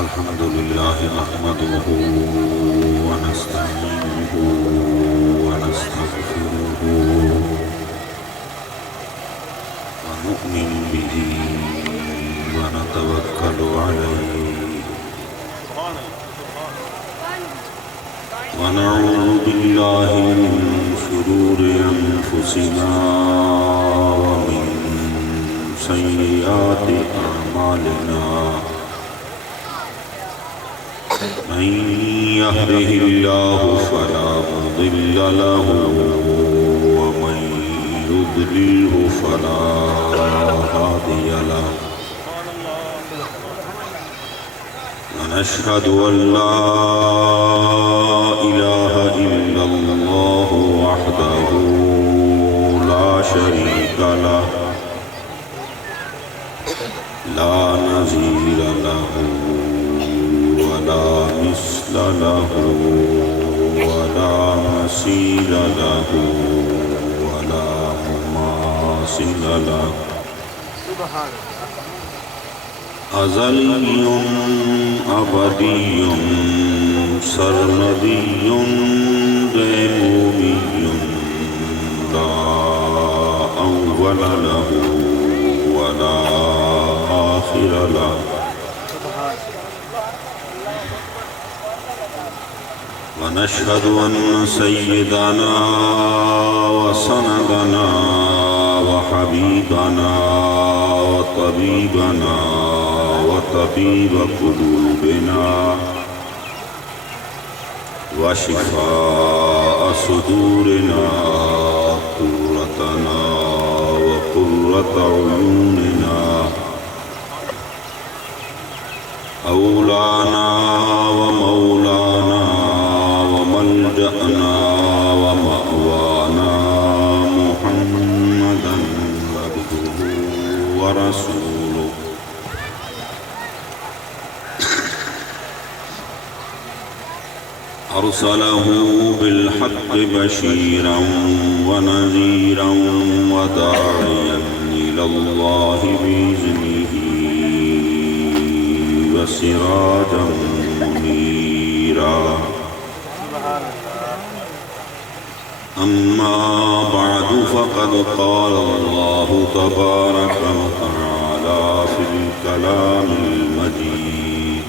الحمد لله نحمده ونستعينه ونستغفره ونؤمن به ونتوكل عليه ونعوذ بالله من شرور أنفسنا ومن سيئات أعمالنا من يهده الله فلا مضل له ومن يضلله فلا هادي له ونشهد أن لا إله إلا الله وحده لا شريك له لا نظير له ولا مثل له ولا مثيل له ولا مماثل له أزلي أبدي سرمدي ديمومي لا أول له ولا آخر له ونشهد أن سيدنا وسندنا وحبيبنا وطبيبنا وطبيب قلوبنا وشفاء صدورنا قرتنا وقرة عيوننا أولانا ومولانا وملجأنا ومأوانا محمدا عبده ورسوله أرسله بالحق بشيرا ونذيرا وداعيا إلى الله بإذنه وسراجا منيرا أما بعد فقد قال الله تبارك وتعالى في الكلام المجيد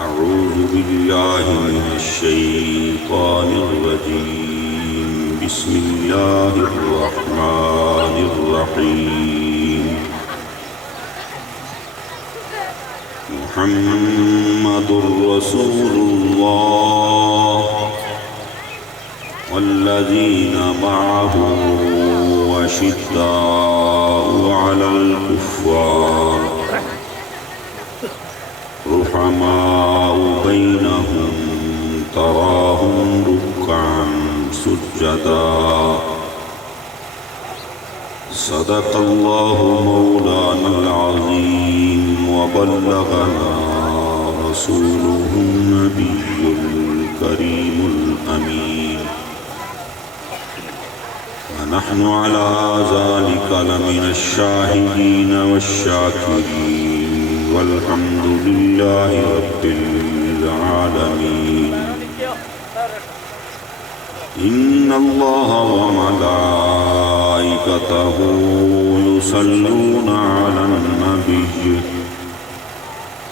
أعوذ بالله من الشيطان الرجيم بسم الله الرحمن الرحيم محمد رسول الله والذين معه وشداء على الكفار رحماء بينهم تراهم ركعا سجدا صدق الله مولانا العظيم وبلغنا رسوله النبي الكريم الأمين ونحن على ذلك لمن الشاهدين والشاكرين والحمد لله رب العالمين إن الله وملائكته يصلون على النبي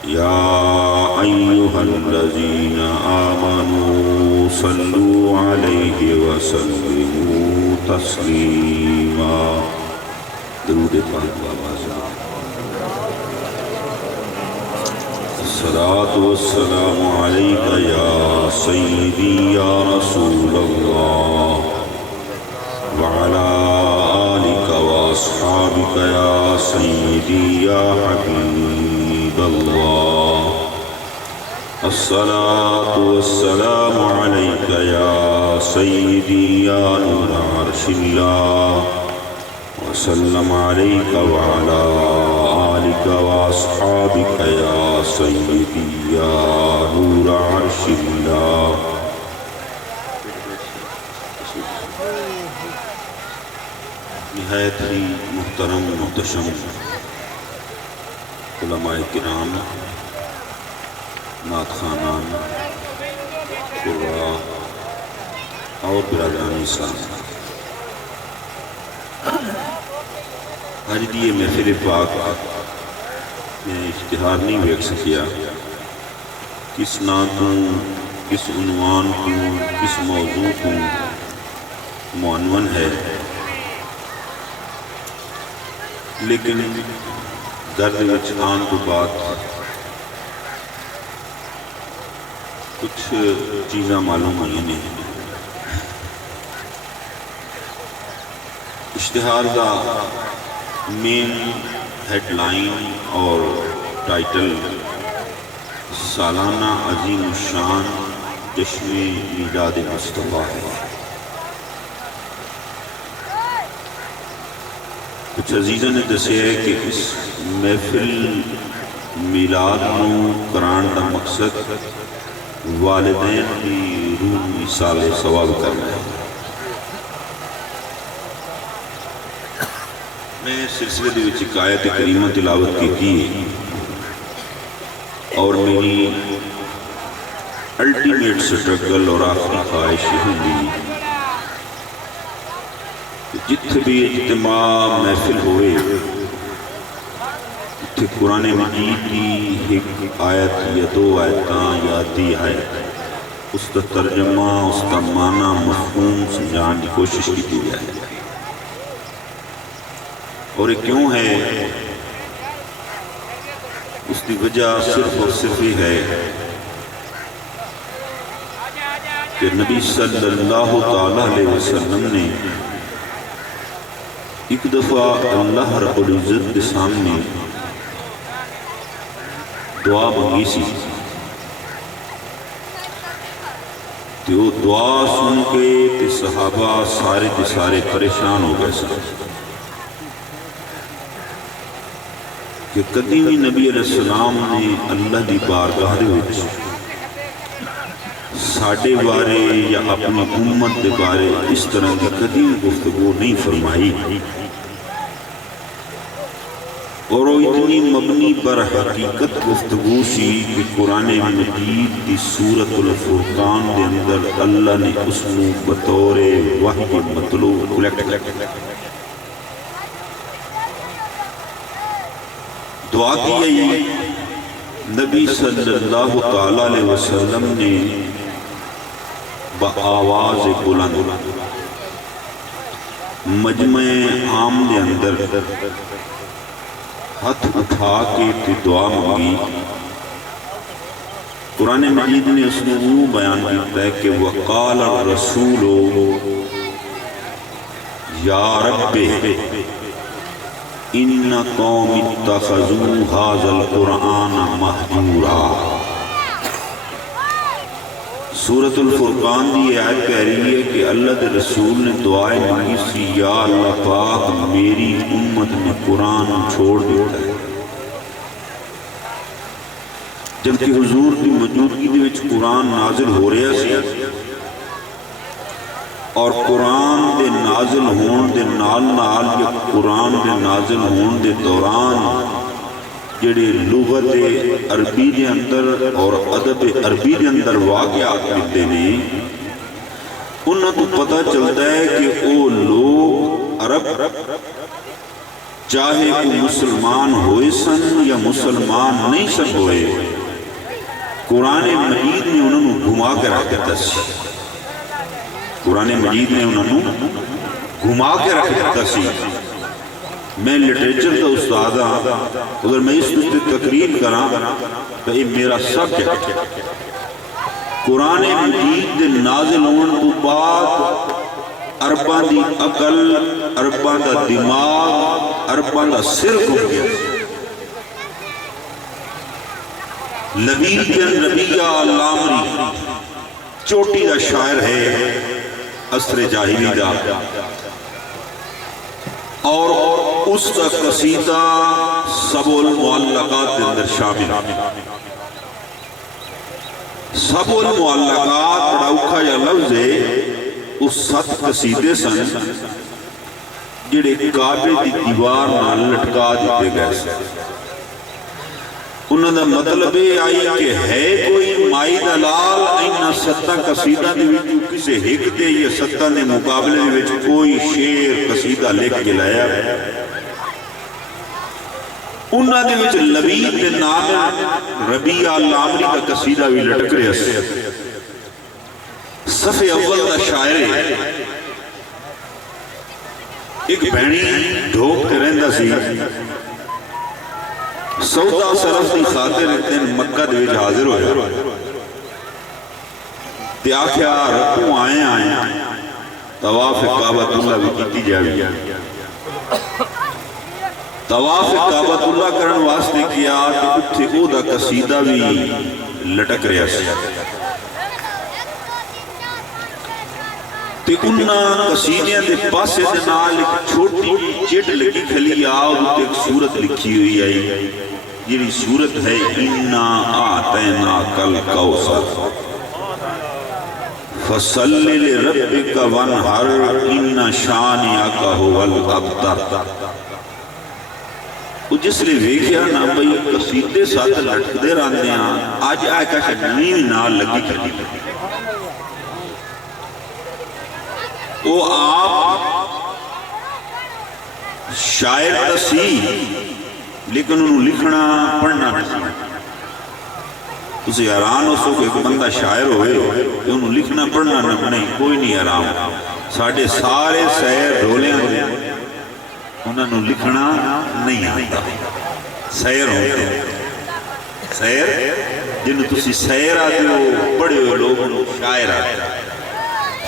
يا أيها الذين آمنوا صلوا عليه وسلموا تسليما درود پاک آواز الصلاة والسلام عليك يا سيدي يا رسول الله وعلى آلك وأصحابك يا سيدي يا حبيب الله الصلاة والسلام عليك يا سيدي يا نور عرش الله وسلم عليك وعلى آلك وأصحابك يا سيدي يا نور عرش الله نہایت ہی محترم محتشم علماء کرام نعت خوانان، قراء اور برادران اسلام، آج دی محفل پاک میں اشتہار نہیں ویکھ سکیا کس نام تو، کس عنوان تو، کس موضوع تو معنون ہے، لیکن گھر وچ آن تو بعد کچھ چیزاں معلوم ہوئی نے۔ اشتہار کا مین ہیڈ لائن اور ٹائٹل سالانہ عظیم الشان جشن میلاد مصطفیٰ ہے۔ کچھ عزیزوں نے دسیا ہے کہ اس محفل میلاد نو کران کا مقصد والدین کی روح ایصال ثواب کرنا ہے۔ میں سلسلے دے وچ ایک آیت کریمہ تلاوت کی اور میری الٹیمیٹ سٹرگل اور آخری خواہش یہ ہوگی جتھے بھی اجتماع محفل ہوئے اتھے قرآن مجید کی ایک آیت یا دو آیتاں یا آدھی آیت اس کا ترجمہ، اس کا معنی، مفہوم سمجھان کی کوشش کی جائے۔ اور یہ کیوں ہے؟ اس کی وجہ صرف اور صرف یہ ہے کہ نبی صلی اللہ علیہ وسلم نے ایک دفعہ اللہ رب العزت کے سامنے دعا مانگی سی، تو وہ دعا سن کے صحابہ سارے کے سارے پریشان ہو گئے سن کہ کدی بھی نبی علیہ السلام نے اللہ دی بارگاہ دے وچ ساڈے بارے یا اپنی امت دے بارے اس طرح کی کدی گفتگو نہیں فرمائی، اور وہ اتنی مبنی پر حقیقت گفتگو سی کہ قرآن مجید دی سورۃ الفرقان دے اندر اللہ نے اس کو بطور وحی مطلوب کلیکٹ دعا کی ہے۔ نبی صلی اللہ علیہ وسلم نے بآواز بلند مجمع عام دے اندر ہاتھ اٹھا کے دعا مانگی۔ قرآن مجید نے اس میں وہ بیان کرتا ہے کہ وقال الرسول یا رب ان قوم اتخذوا هذا القرآن مہجورا۔ سورۃ الفرقان دی آیت کہہ رہی ہے کہ اللہ کے رسول نے دعائیں مانگی سی، یا اللہ پاک میری امت نے قرآن چھوڑ دیتا ہے، جبکہ حضور کی موجودگی دے وچ قرآن نازل ہو رہا سی، اور قرآن دے نازل ہون دے نال نال یا قرآن دے نازل ہون دے دوران جڑے لغت عربی دے اندر اور ادب عربی دے اندر واقعات ملتے ہیں، انہوں کو پتہ چلتا ہے کہ وہ لوگ عرب چاہے وہ مسلمان ہوئے سن یا مسلمان نہیں سن ہوئے، قرآن مجید نے انہوں نے گھما کے رکھ دیتا سی۔ قرآن مجید نے انہوں نے گھما کے رکھ دیتا سی۔ میں لٹریچر کا استاد ہاں، اگر میں اس پر تقریر کراں تو یہ میرا سبجیکٹ ہے۔ قرآن مجید دے نازل ہون تو بعد عرباں دی عقل، عرباں دا دماغ، عرباں دا سر گھم گیا۔ لبید بن ربیعہ العامری چوٹی دا شاعر ہے عصر جاہلی دا، اور اس کا قصیدہ سبع المعلقات کے اندر شامل۔ سبع المعلقات بڑا اوکھا یا لفظ ہے، اس 7 قصیدے سن جڑے کعبے دی دیوار نال لٹکا دیتے گئے سن۔ انہوں دا مطلب یہ آئی کہ ہے کوئی مائی دلال اینا ستہ قصیدہ دے وچ کسے ہک دے یا ستہ دے مقابلے دے وچ کوئی شعر قصیدہ لکھ کے لایا انہوں دے وچ لبید بن عامر ربیعہ العامری کا قصیدہ بھی لٹک رہا سے صفحہ اول دا شاعر ایک بہنی ڈھوکتے رہندہ سی سودا صرف دی خاطر اتنے مکہ دے وچ حاضر ہویا تے آکھیا رکھوں آئے طواف کعبۃ اللہ بھی کیتی جاوی طواف کعبۃ اللہ کرن واسطے کیا تے اتھے او دا قصیدہ بھی لٹک رہا سی تے انہاں قصیدیاں دے پاسے دے نال ایک چھوٹی چٹ لگی کھلی آؤ تے ایک سورت لکھی ہوئی آئی یہ سورت ہے اِنَّا آتَيْنَاكَ الْكَوْثَرَ فَصَلِّ لِرَبِّكَ وَانْحَرْ إِنَّ شَانِئَكَ هُوَ الْأَبْتَرُ وہ جس لئے ویکھیا نا بھئی قصیدے ساتھ لٹک دے راندے ہیں آج آئے کہا نیم نال لگی کھلی وہ آپ شاعر تسی لیکن انہوں لکھنا پڑھنا نہیں اسے حیران ہو سو کہ ایک بندہ شاعر ہوئے کہ انہوں لکھنا پڑھنا نہیں کوئی نہیں حیران ساڑھے سارے سیر ڈھولے ہوئے انہوں لکھنا نہیں آتا سیر ہوتے ہیں سیر جنہوں تسی سیر آتے ہو بڑے ہوئے لوگ انہوں شاعر آتے ہیں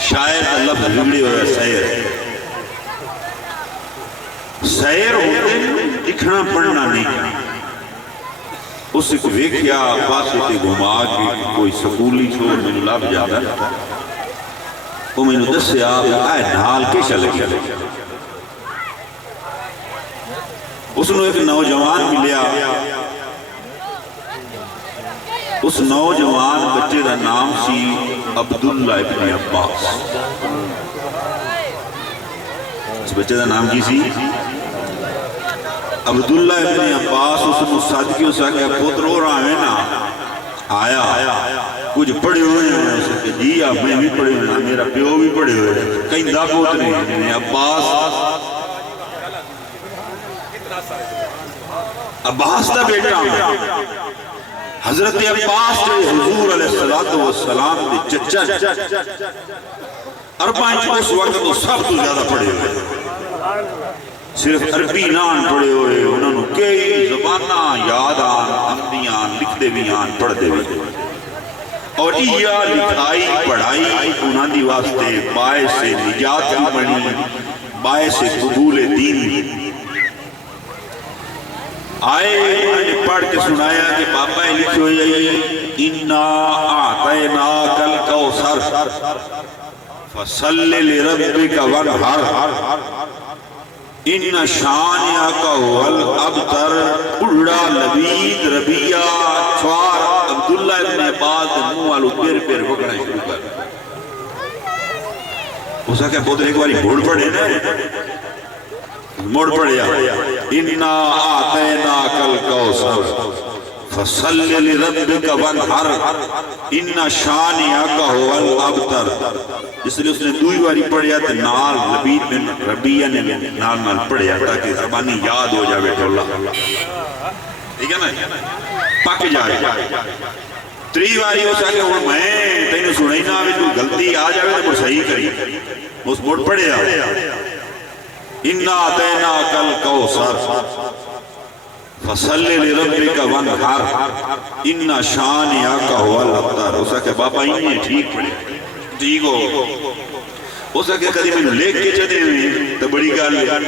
شاعر کا لفظ بگڑے ہوئے سیر سیر ہوتے لکھنا پڑھنا نہیں اس سے کوئی ویکھیا پاسے تے گھما کے کوئی سکولی چھوڑ میں لاب جاتا وہ میں نے دس سے آئے نال کے چلے اس نے ایک نوجوان ملیا اس نوجوان بچے دا نام سی عبداللہ ابن عباس اس بچے دا نام کی سی عبداللہ ابن عباس اس نے صادقی اسا کہ پوت رو رہا ہے نا آیا کچھ پڑے ہوئے ہیں اسے کہ جی آپ میں بھی پڑے ہوئے ہیں میرا پیو بھی پڑے ہوئے ہیں کہیں دا پوت نہیں عباس دا بیٹا حضرت عباس جو حضور علیہ السلام دے چچا اربائیں اس وقت تو سب تو زیادہ پڑے ہوئے صرف عربی نان پڑے ہوئے انہوں نے کئی زبانہ یاد آن اندیاں لکھ دے بھی آن پڑھ دے بھی اور یہ لکھائی پڑھائی انہوں دی واسطے باعث نجات بھی بنی باعث قبول دین آئے انہوں نے پڑھ کے سنایا کہ پاپا لکھے ہوئے اِنَّا آتَيْنَاكَ الْكَوْثَرَ فَصَلِّ لِرَبِّكَ وَانْحَرْ اِنَّ شَانِئَكَ هُوَ الْأَبْتَرُ اڑا لبید ربیہ چھوار عبداللہ ابن عباس منہ والو پیر پیر بکڑا شروع کر اسا کیا بہت ایک باری بھوڑ پڑے نا موڑ پڑیا اِنَّا آتَيْنَاكَ الْكَوْثَرَ فَصَلِّ لِرَبِّكَ وَانْحَرْ اِنَّ شَانِئَكَ هُوَ الْأَبْتَرُ اس لئے اس نے دوئی باری پڑھیا تو نال لبید بن ربیہ نے نال پڑھیا تاکہ زبانی یاد ہو جاوے تو اللہ ٹھیک ہے نا پاک جائے تری باری ہو سکے وہ میں تینوں سنائی نہ آوے تو غلطی آ جاوے تو صحیح کری اس موڑ پڑھیا اِنَّا آتَيْنَاكَ الْكَوْثَرَ فَصَلِّ لِرَبِّكَ وَانْحَرْ اِنَّ شَانِئَكَ هُوَ الْأَبْتَرُ اسا کہ باپا ہی ٹھیک پڑھے ٹھیک ہو اسا کہ کدی میں لے کے چلے ہوئے تو بڑی گال ہے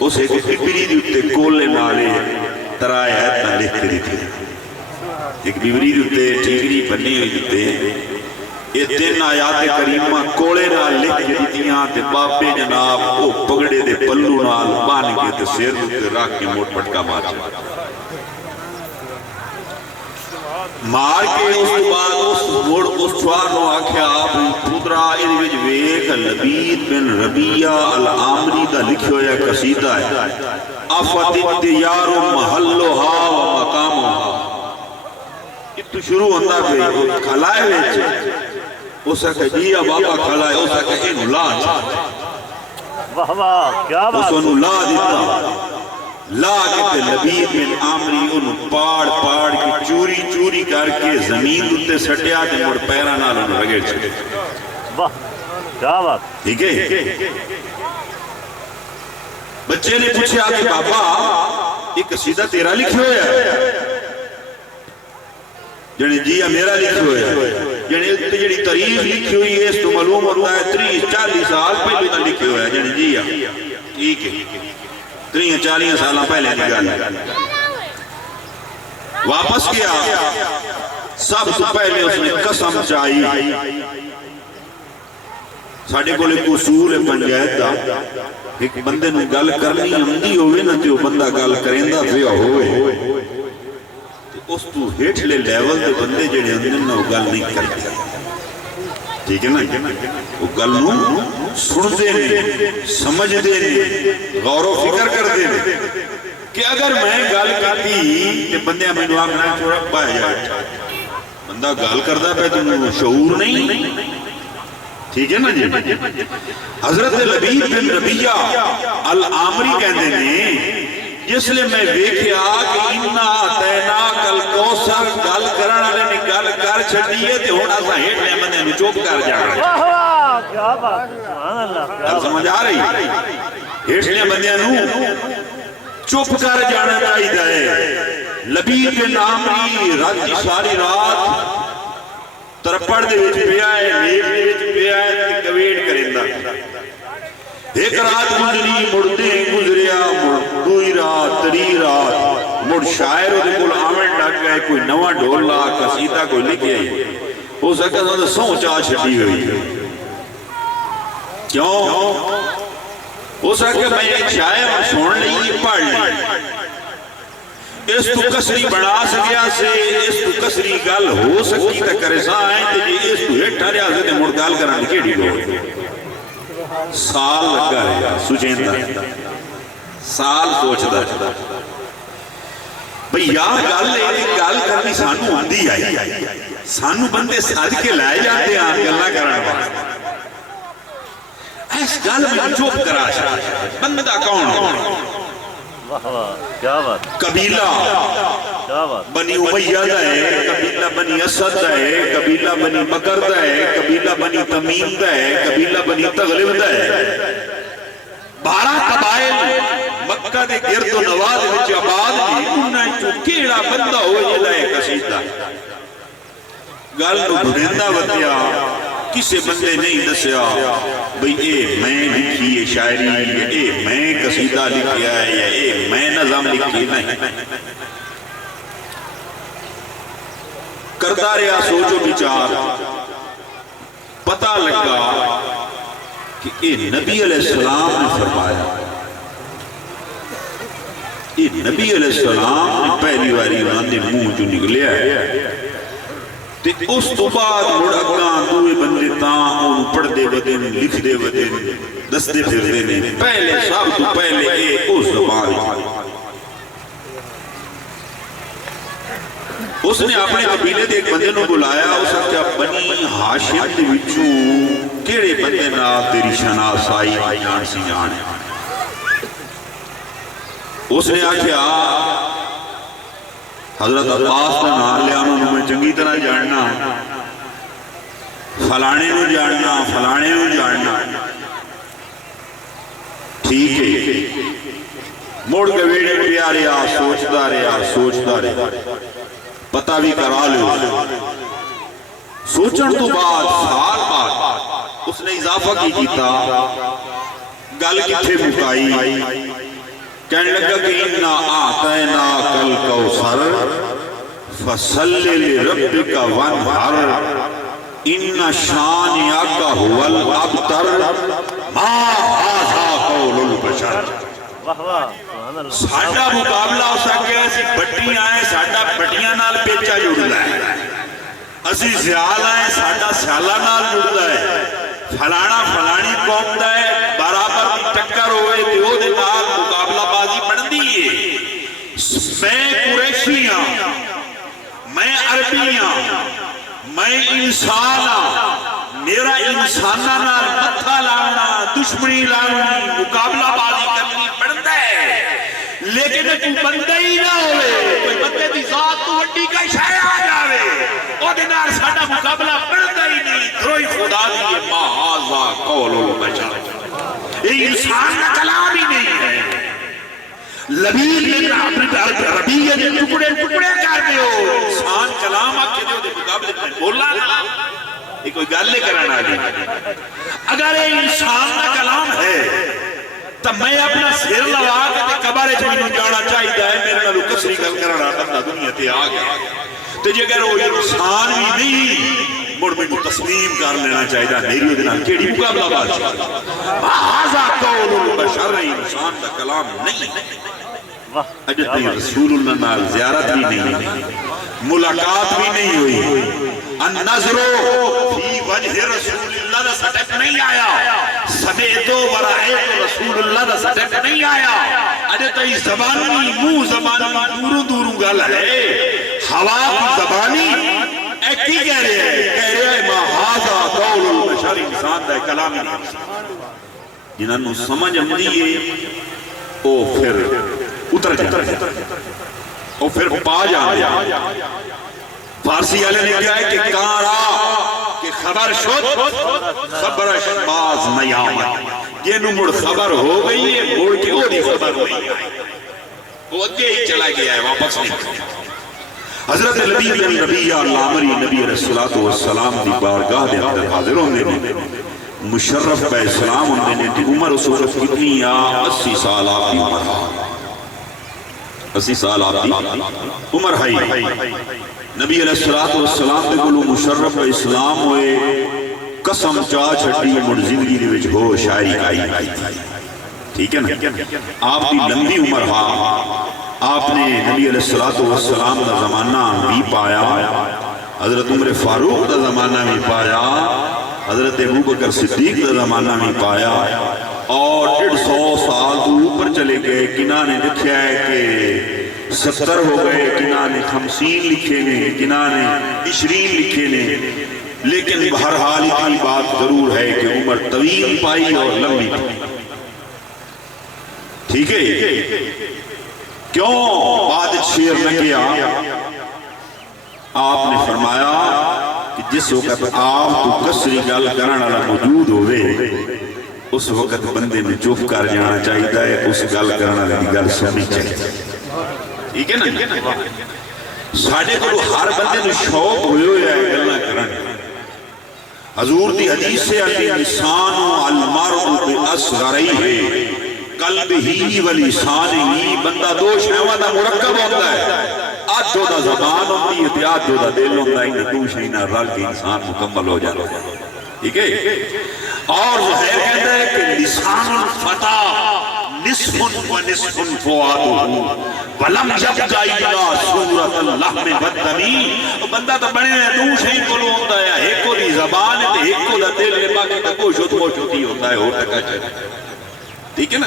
اسے کہ پپری دی اتے کولے نالے ترائے ایتنا لکھ کے دیتے ایک بیوری دی اتے ٹھیکری بنی ہوئی دیتے یہ تین آیات کریمہ کولے نال لکھ کے دیتیاں تے باپے جناب او پگڑے دے پلو نال بان کے تے سیر دوتے راک کے موٹ پٹکا مار جائے مار کے اس بعد اس موڑ اس چھوار نو آکھیا آپ پودرا ادھے ویج ویک لبید بن ربیہ العامری دا لکھ ہویا قصیدہ ہے افت الدیار محلوہا و مقاموہا شروع ہوتا پہ کھلائے ویچ اس کا جی بابا کھلائے اس کا انہوں لا اس انہوں لا دیتا لا کے لبید بن عامری انہوں پاڑ پاڑ کی چوری چوری کر کے زمین دوتے سٹیا تے مڑ پیرا نال انہوں رگڑ چھڑے کیا بات ٹھیک ہے بچے نے پوچھے آگے بابا ایک قصیدہ تیرا لکھے ہویا ہے جنہیں جی میرا لکھے ہویا ہے جنہیں تاریخ لکھی ہوئی ہے اس تو معلوم ہوتا ہے 30-40 سال پہلے نہ لکھے ہویا ہے جنہیں جی ٹھیک ہے 30-40 سالہ پہلے نگال واپس کیا سب سے پہلے اس نے قسم چاہی ساڑھے کو لئے اصول پنجایت دا ایک بندے نے گل کرنی ہمدی ہوئے نا جو بندہ گل کریں دا پھر ہوئے اس تو ہیٹ لے لیول دے بندے جڑے اندر نا وہ گل نہیں کرتے ٹھیک ہے نا وہ گل نو سن دے نے سمجھ دے نے غور و فکر کر دے نے کہ اگر میں گل کرتی کہ بندے ہمیں دعا کرنا چھوڑا پائے جائے بندہ گل کردہ پہ تو شعور نہیں ٹھیک ہے نا جی حضرت لبید بن ربیہ العامری کہنے نے جس لئے میں دیکھیا کہ انہا تینا کل کوسر گل کرنا لے نے گل کر چھڑیے تے ہونا سا ہیٹ لے مندے نے چوپ کر جا رہا کیا بات سبحان اللہ گل سمجھ آ رہی ہیٹ لے مندے نے چوپ کر جانا چاہی دائے لبید بن عامری رات کی ساری رات ترپڑ دے وچ پیا ہے لیپ دے وچ پیا ہے تے کویٹ کریندا ایک رات گزری مڑدے گزریا دوئی رات تری رات مڑ شاعر دے کول آمن لگ گئے کوئی نواں ڈھول لا قصیدہ کوئی لکھے ہو سکتا ہے سو چا چھٹی ہوئی کیوں ہو سکتا میں ایک شاعر سن لئی پڑھ لئی اس تو کسری بڑھا سکیا سے اس تو کسری گل ہو سکی تا کرسا آئیں تے جی اس تو ہیٹ ٹھاریا سے تے مڑگال کران کے ڈی گو سال لگا رہا سوچیں دا سال سوچ دا بھئی یا گل ایک گل کرنی سانو آندھی آئی سانو بندے ساتھ کے لائے جاتے ہیں گلہ کران اس گل میں چوپ کرا شاہ بندہ کون ہے قبیلہ بنی امیہ دا ہے قبیلہ بنی اسد دا ہے قبیلہ بنی مکر دا ہے قبیلہ بنی تمیم دا ہے قبیلہ بنی تغلب دا ہے 12 قبائل مکہ دے گرد و نواز وچ آباد بھی انہیں جو کیڑا بندہ ہوئے یہ لائے قصیدہ گل نو بھڑندہ وطیا کسے بندے نہیں دسیا بھئی اے میں لکھی ہے شاعری اے میں قصیدہ لکھیا ہے یا اے میں نظام لکھی نہیں کردہ رہا سوچو بچار پتہ لگا کہ اے نبی علیہ السلام نے فرمایا اے نبی علیہ السلام نے پہلی واری انہوں نے منہ جو نکلیا ہے تے اس تو بعد مڑکاں دوئے بندے تاں انہوں پڑھ دے ودے لکھ دے ودے دس دے پھر دے نے پہلے سب تو پہلے اے اس زبان اس نے اپنے قبیلے دے ایک بندے نو بلایا اس نے کہا بنی ہاشم دے وچوں کیڑے بندے نا تیری شناسائی جان سی جان اس نے آکھیا حضرت عباس کا نام لیا انہوں میں چنگی طرح جاننا فلانے نو جاننا فلانے نو جاننا ٹھیک ہے موڑ کے ویڑے پیا رہا سوچتا رہا پتہ بھی کرا لو سوچن تو بعد سال بعد اس نے اضافہ کی کیتا گل کتھے مکائی کہنے لگا کہ اِنَّا آتَيْنَا کَلْ كَوْثَرَ فَصَلِّ لِرَبِّكَ وَانْحَرْ اِنَّ شَانِئَكَ هُوَ الْأَبْتَرُ مَا هَذَا قَوْلُ الْبَشَرِ ساڑھا مقابلہ ہو سکے ایسی بٹی آئیں ساڑھا بٹیاں نال پیچا جڑتا ہے اسی سیال آئیں ساڑھا سیالہ نال جڑتا ہے فلانا فلانی قوم دا ہے برابر کی ٹکر ہوئے دیو دے نال مقابلہ بازی بڑھ دیئے میں قریشی ہاں میں عربی ہاں، میں انسان ہاں، میرا انساناں نال متھا لانا، دشمنی لانی، مقابلہ بازی کرنی پڑتا ہے، لیکن تو بندہ ہی نہ ہوئے، کوئی بندے دی ذات تو وڈی کا شے آ جاوے، او دے نال ساڈا مقابلہ پڑتا ہی نہیں، دروئی خدا دی ما ھذا قول البشر، یہ انسان کا کلام ہی نہیں ہے۔ لبید ربیہ دے ٹکڑے ٹکڑے کر دیو، انسان کلام آکے دیو دے مقابلے میں بولا نا، یہ کوئی گالے کرانا نہیں۔ اگر یہ انسان کا کلام ہے تو میں اپنا سر لوا کے قبر جنوں جانا چاہیے ہے، میرے نالو کسری گل کرنا بندہ دنیا تے آ گیا، تو جے اگر وہ انسان بھی نہیں مڑ میں تسلیم کر لینا چاہیے، میری دے نال کیڑی مقابلہ بات ھذا قول البشر، انسان کا کلام نہیں۔ اجے تھی رسول اللہ نال زیارت بھی نہیں، ملاقات بھی نہیں ہوئی، النظر فی وجہ رسول اللہ دا سٹیپ نہیں آیا، سمیتو ورائیت رسول اللہ دا سٹیپ نہیں آیا، اجے تھی زبانی منہ زبانی دوروں دوروں گل ہے، ہوا کی زبانی ایک ہی کہہ رہے ہیں ما ھذا قول البشر، انسان دا کلام ہی نہیں۔ جنہاں نو سمجھ آندی ہے او پھر اتر جائے اور پھر پا جائے۔ فارسی والے نے کہا ہے کہ کارا کہ خبر شد خبرش باز نیامت، یہ نمڑ خبر ہو گئی ہے، موڑ کے وہ نہیں خبر ہوئی ہے، وہ اگے ہی چلا گیا ہے، واپس نہیں۔ حضرت لبید بن ربیہ العامری نبی علیہ السلام دی بارگاہ دے اندر حاضر ہونے نے مشرف بے اسلام ہونے نے کہ عمر اس وقت کتنی یا 80 سال آپ کی عمر ہے، 80 سال آپ کی عمر ہے۔ نبی علیہ السلام دے کولوں مشرف اسلام ہوئے، قسم چاہ چھٹی مڑ زندگی دے وچ ہو شاعری آئی، ٹھیک ہے نا؟ آپ کی لمبی عمر ہاں، آپ نے نبی علیہ السلام دا زمانہ بھی پایا، حضرت عمر فاروق دا زمانہ بھی پایا، حضرت ابوبکر صدیق دا زمانہ بھی پایا، اور 150 سال تو اوپر چلے گئے، کنہ نے لکھیا ہے کہ 70 ہو گئے، کنہ نے 50 لکھے نے، کنہ نے 20 لکھے نے، لیکن بہرحال اتنی بات ضرور ہے کہ عمر طویل پائی اور لمبی پائی، ٹھیک ہے؟ کیوں بعد شیر نہ کیا؟ آپ نے فرمایا کہ جس وقت آپ تو کسری گل کرنا موجود ہوئے، اس وقت بندے نے چپ کر جانا چاہیے، اس گل کرنا لگی گل سنی چاہیے، ٹھیک ہے نا؟ ساڑھے کو ہر بندے نے شوق ہوئے ہوئے ہے گلنا کرنا۔ حضور دی حدیث سے الانسان المرء باصغريه قلبه ولسانه، بندہ دو شیواں دا مرکب ہوتا ہے، آدھو دا زبان ہوتی ہے، آدھو دا دل ہوتا ہے، انہیں دو شیواں رل کے انسان مکمل ہو جاتا ہے، ٹھیک ہے؟ اور زہیر کہتا ہے کہ لسان الفتى نصف و نصف فؤادہ ولم یبق الا صورت اللحم والدم، بندہ تو بنے ہیں دو شیواں کو ہوتا ہے، ایک کو دی زبان ہے، ایک کو دا دل ہے، باقی کا کوشت ہوتی ہوتا ہے، اور تکا چاہتا ہے، ٹھیک ہے نا؟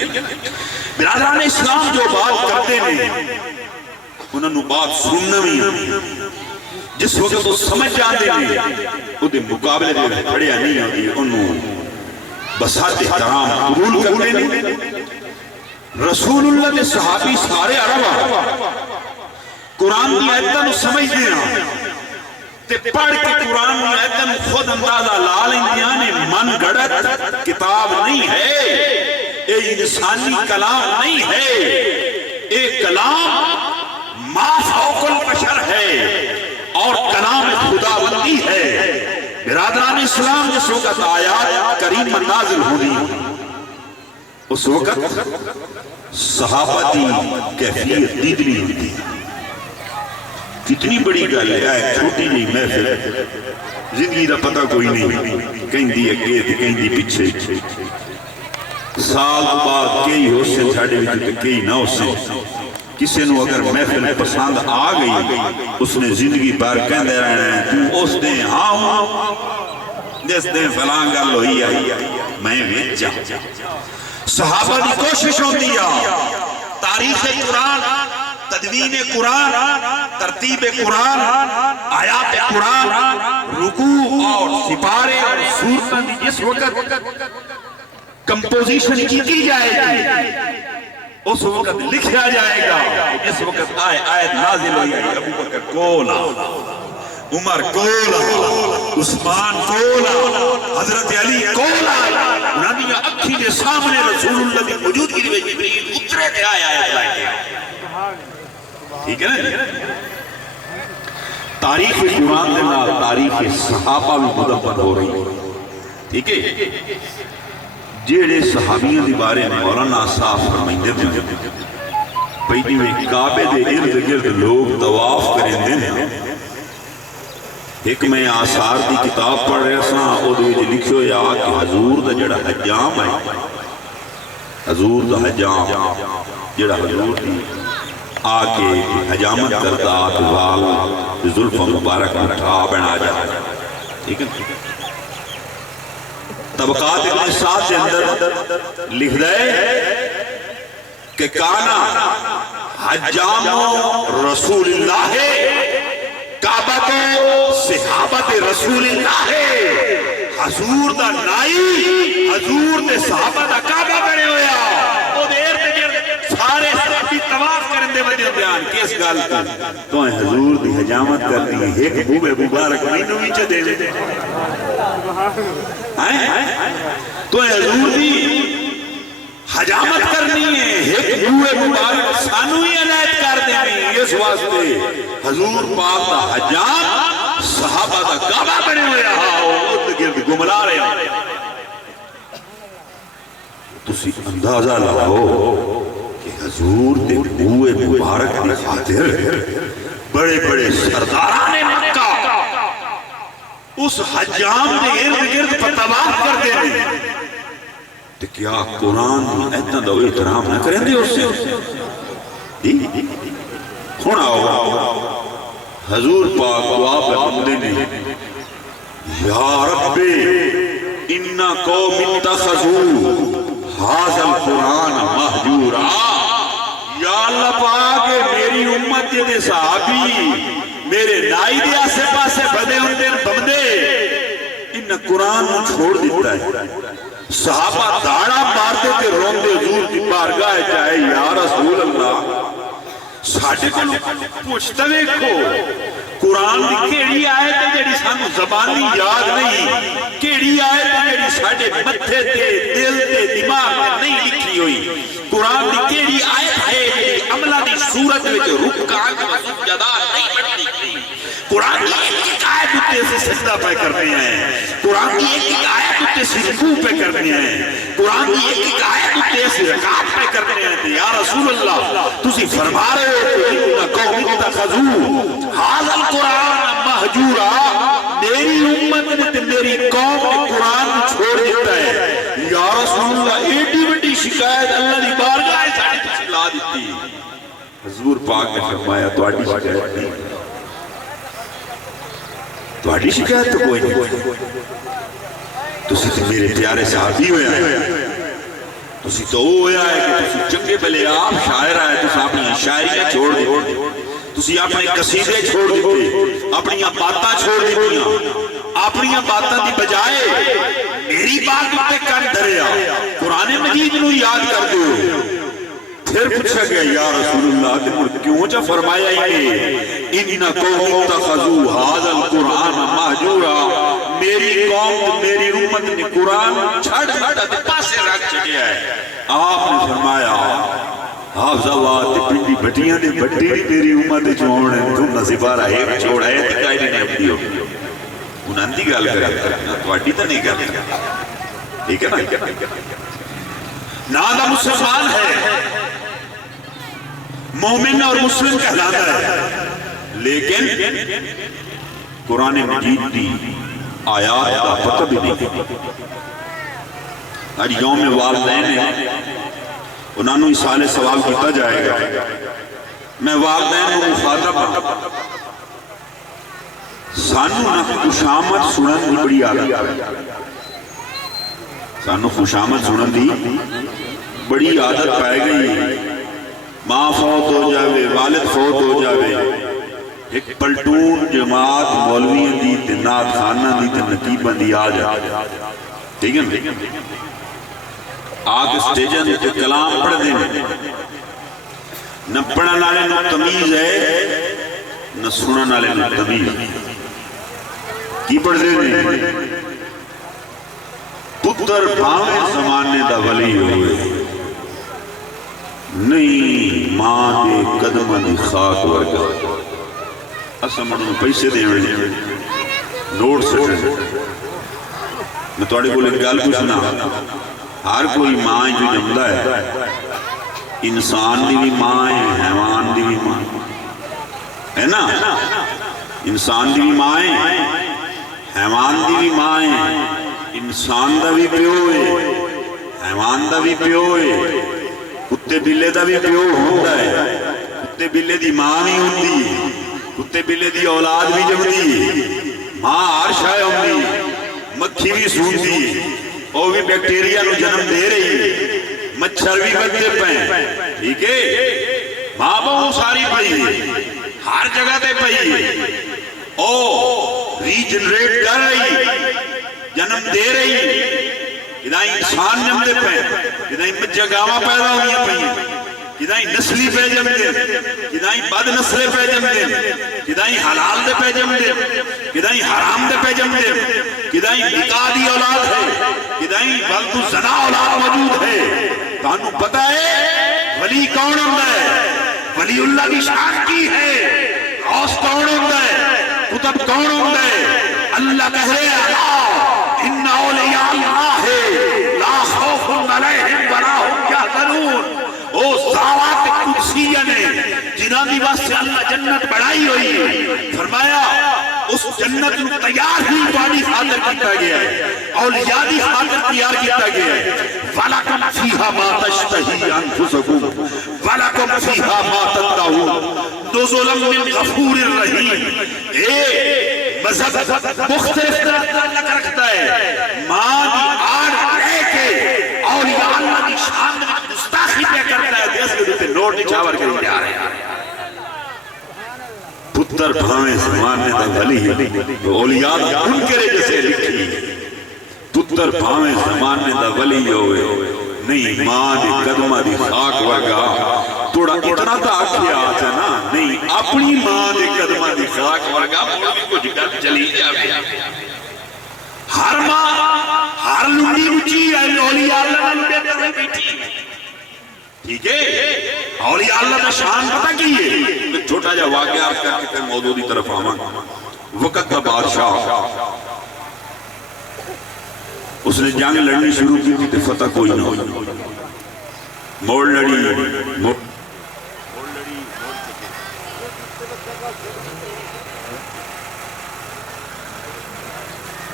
برادران اسلام جو بات کرتے ہیں انہوں نے بات سننا بھی ہے، جس وقت وہ سمجھ جاتے ہیں وہ دے مقابلے دے کھڑیا نہیں ہوتی، انہوں بسات احترام قبول کرتے ہیں۔ رسول اللہ دے صحابی سارے عرب قرآن کی آیتاں سمجھ دینا تے پڑھ کے قرآن کی آیتاں خود اندازہ لال اندیانے من گڑت کتاب نہیں ہے، اے انسانی کلام نہیں ہے، اے کلام ما فوق البشر ہے اور کلام خدا بندی ہے۔ برادران اسلام جس وقت آیات کریم نازل ہوئی، اس وقت صحابہ دی کیفیت دیدنی ہوتی، کتنی بڑی گل ہے، چھوٹی نہیں محفل، زندگی دا پتہ کوئی نہیں، کہیں دی اگے تھی کہیں دی پچھے، سال بعد کئی ہو سے چھاڑے بھی کئی نہ ہو سے، کسی نو اگر محفل پسند آ گئی اس نے زندگی بار کہندے رہنا ہے تو اس دیں ہاں ہوں جس دیں فلان گل ہوئی آئی میں ویچا۔ صحابہ دی کوشش ہوتی ہے، تاریخ قرآن تدوین قرآن، ترتیب قرآن، آیات قرآن، رکوع اور سپارے اور سورتوں کی جس وقت کمپوزیشن کی جائے گی اس وقت لکھا جائے گا، اس وقت آیت نازل ہوئی ہے ابو بکر کولا، عمر کولا، عثمان کولا، حضرت علی کولا، انہوں نے اکھی کے سامنے رسول اللہ کی موجودگی میں جبریل اترے تھے آیت لائے تھے. ٹھیک ہے نا؟ تاریخ قرآن کے نال تاریخ صحابہ بھی مدفن ہو رہی ہے. ٹھیک ہے؟ جیڑے صحابیوں کے بارے میں مولانا صاحب فرمائندے تھے پہلی میں کعبے دے ارد گرد لوگ طواف کریں دے. ایک میں آثار دی کتاب پڑھ رہا سا او دے وچ لکھو یا کہ حضور دا جڑا حجام ہے، حضور دا حجام جڑا حضور دی آ کے حجامت کرتا تو وال زلف مبارک اٹھا بنا جائے. ٹھیک ہے؟ طبقات ابن سعد کے اندر لکھ دے کہ کانا حجام رسول اللہ کعبہ صحابت رسول اللہ. حضور دا نائی حضور دے صحابہ دا کعبہ بنے ہویا او دیر دیر سارے صحابی طواف کرن دے وجہ بیان کس گل تو حضور دی حجامت کرنی ہے ایک بوبے مبارک مینوں وچ دے دے تو حضور دی حجامت کرنی ہے ایک بوبے مبارک سانو ہی عنایت کر دینی. اس واسطے حضور پاک دا حجام صحابہ دا کعبہ بنے ہوئے ارد گرد گملا رہے ہیں. تسی اندازہ لگاؤ کہ حضور دے بوئے مبارک دی خاطر بڑے بڑے سرداران مکہ اس حجام دے ارد گرد پر طواف کرتے ہیں تو کیا قرآن اتنا دو احترام نہ کریں دے اس سے ہونا ہوگا. حضور پاک دعا پہ بندے نے یا رب انا قوم اتخذوا ھذا القرآن مہجورا. یا اللہ پاک میری امت دے صحابی میرے نائی دے آسے پاسے بدے ہوندے بندے ان قرآن کو چھوڑ دیتا ہے. صحابہ داڑا مارتے تھے روندے حضور کی بارگاہ چاہے یا رسول اللہ ساڑھے کو پوچھتا دیکھو قرآن دی کیڑی آیت ہے جیڑی سانو زبانی یاد نہیں، کیڑی آیت ہے جیڑی ساڑھے متھے تے دل تے دماغ میں نہیں لکھی ہوئی. قرآن دی کیڑی آیت ہے جیڑی عملہ دی صورت میں جو رکعان و سجدہ نہیں بڑھتی تھی. قرآن کی ایک آیت اتے سے سجدہ پہ کرنے ہیں، قرآن کی ایک آیت اتے سے رکوع پہ کرنے ہیں، قرآن کی ایک آیت اتے سے رکعت پہ کرنے ہیں. یا رسول اللہ تسی فرما رہے ہو کہ قوم اتخذوا ھذا القرآن مہجورا. میری امت نے میری قوم نے قرآن چھوڑ دیتا ہے. یا رسول اللہ ایڈی بڑی شکایت اللہ دی بارگاہ ساڑی تسی لا دیتی. حضور پاک نے فرمایا تواڈی شکایت نہیں، تواڈی شکایت تو کوئی نہیں. تسی تو میرے پیارے صحابی ہویا ہے، تسی تو ہویا ہے کہ تسی چنگے بلے آپ شاعر آئے تسی اپنی شاعریاں چھوڑ دیتے، تسی اپنے قصیدے چھوڑ دیتے، اپنی باتاں چھوڑ دیتی، اپنی باتاں دی بجائے میری بات اپنے کن دھریا قرآن مجید نو یاد کر دو. پھر پوچھا گیا یا رسول اللہ کیوں چا فرمایا یہ اِنَّ قَوْمِ اتَّخَذُوا ھَذَا الْقُرْآنَ مَہْجُورًا. میری قوم میری امت نے قرآن چھڑ چھڑ پاسے رکھ چکیا ہے. آپ نے فرمایا حافظ اللہ پنڈی بٹیاں دے بٹی بھی میری امت چھوڑنے تم نصیبارہ ایک چھوڑا ہے تکائی نے اپنی ہو انہاں دی گال کریں تواڈی تے نہیں کریں. ٹھیک ہے نا؟ نادہ مسلمان ہے، مومن اور مسلم کہلاتا ہے، لیکن قرآن مجید دی آیات کا پتہ بھی نہیں. آج یوم والدین ہے انہوں نے سال سوال کیتا جائے گا. میں والدین کو مخاطب ہوں، سانو نہ خوشامد سنن دی بڑی عادت، سانو خوشامد سنن دی بڑی عادت پائے گئی. ماں فوت ہو جاوے، والد فوت ہو جاوے، ایک پلٹون جماعت مولویوں دی تے نات خانہ دی تے نقیبہ دی آ جائے، ٹھیک ہے نا؟ آگ سٹیجن تے کلام پڑھ دینے، نہ پڑھن والے نو تمیز ہے نہ سنن والے نو تمیز ہے، کی پڑھ دینے؟ پتر بھاویں زمانے دا ولی ہوئے، نہیں ماں دے قدم دی خاک ورگا، اسمانوں پیسے دے ہوئے نوٹ سٹھے۔ میں توڑے کو ایک گل پوچھنا، ہر کوئی ماں جو جمدہ ہے، انسان دی بھی ماں ہے، حیوان دی بھی ماں ہے نا؟ انسان دی بھی ماں ہے، حیوان دی بھی ماں ہے، انسان دا بھی پیو ہے، حیوان دا بھی پیو ہے، کتے بلے دا بھی پیو ہوتا ہے، کتے بلے دی ماں بھی ہوتی ہے، کتے بلے دی اولاد بھی جمدی، ماں ہر شاہ ہوتی، مکھی بھی سونتی، وہ بھی بیکٹیریا نو جنم دے رہی، مچھر بھی بچے پہیں، ٹھیک ہے؟ ماں بہو ساری پئی ہے، ہر جگہ تے پئی ہے، او ریجنریٹ کر رہی، جنم دے رہی، ادھائی انسان جم دے پہیں، ادھائی مجھے گاواں پیدا ہوئی پہیں، ادھائی نسلی پہ جم دے، ادھائی بد نسلے پہ جم دے، ادھائی حلال دے پہ جم دے، ادھائی حرام دے پہ جم دے، ادھائی نکاح دی اولاد ہے، ادھائی بلدو زنا اولاد موجود ہے۔ تانوں پتہ ہے ولی کون ہوتا ہے؟ ولی اللہ کی شان کی ہے، غوث کون ہوتا ہے؟ قطب کون ہوتا ہے؟ اللہ کہہ رہے ہیں ان اولیاء اللہ لا خوف علیہم ولا هم یحزنون، او ذوات قدسیہ نے جنہاں دی واسطے اللہ جنت بڑھائی ہوئی ہے، فرمایا اس جنت میں تیار ہی بانی خاطر کیتا گیا ہے، اولیاء دی خاطر تیار کیتا گیا ہے۔ وَلَكُمْ فِيهَا مَا تَشْتَهِي أَنفُسُكُمْ وَلَكُمْ فِيهَا مَا تَدَّعُونَ نُزُلًا مِّن غَفُورٍ رَحِيمٍ۔ اے مذہب مختلف تعلق رکھتا ہے، ماں دی آڑ لے کے اولیاء اللہ کی شان میں گستاخی پہ کرتا ہے، دیس کے دوتے نوٹ نچھاور کے لیے آ رہے ہیں۔ پتر بھاویں زمانے دا ولی ہے، اولیاء ان کے لئے جیسے لکھی، پتر بھاویں زمانے دا ولی ہوئے، نہیں ماں دی قدمہ دی خاک ورگا، توڑا اتنا تا آکھیا آتا نا، نہیں اپنی ماں دی قدمہ دی خاک ورگا، مولوی کو جگہ چلی جاوے۔ ہر ماں، ہر لنگی مچی ہے، اولیاء اللہ نے بیٹے ہوئے بیٹھی، ٹھیک ہے؟ اولیاء اللہ کا شان پتہ کی ہے؟ چھوٹا جا واقعہ کر کے موضوع دی طرف آمان۔ وقت کا بادشاہ، اس نے جنگ لڑنی شروع کی تھی، فتح کوئی نہ ہوئی، موڑ لڑی،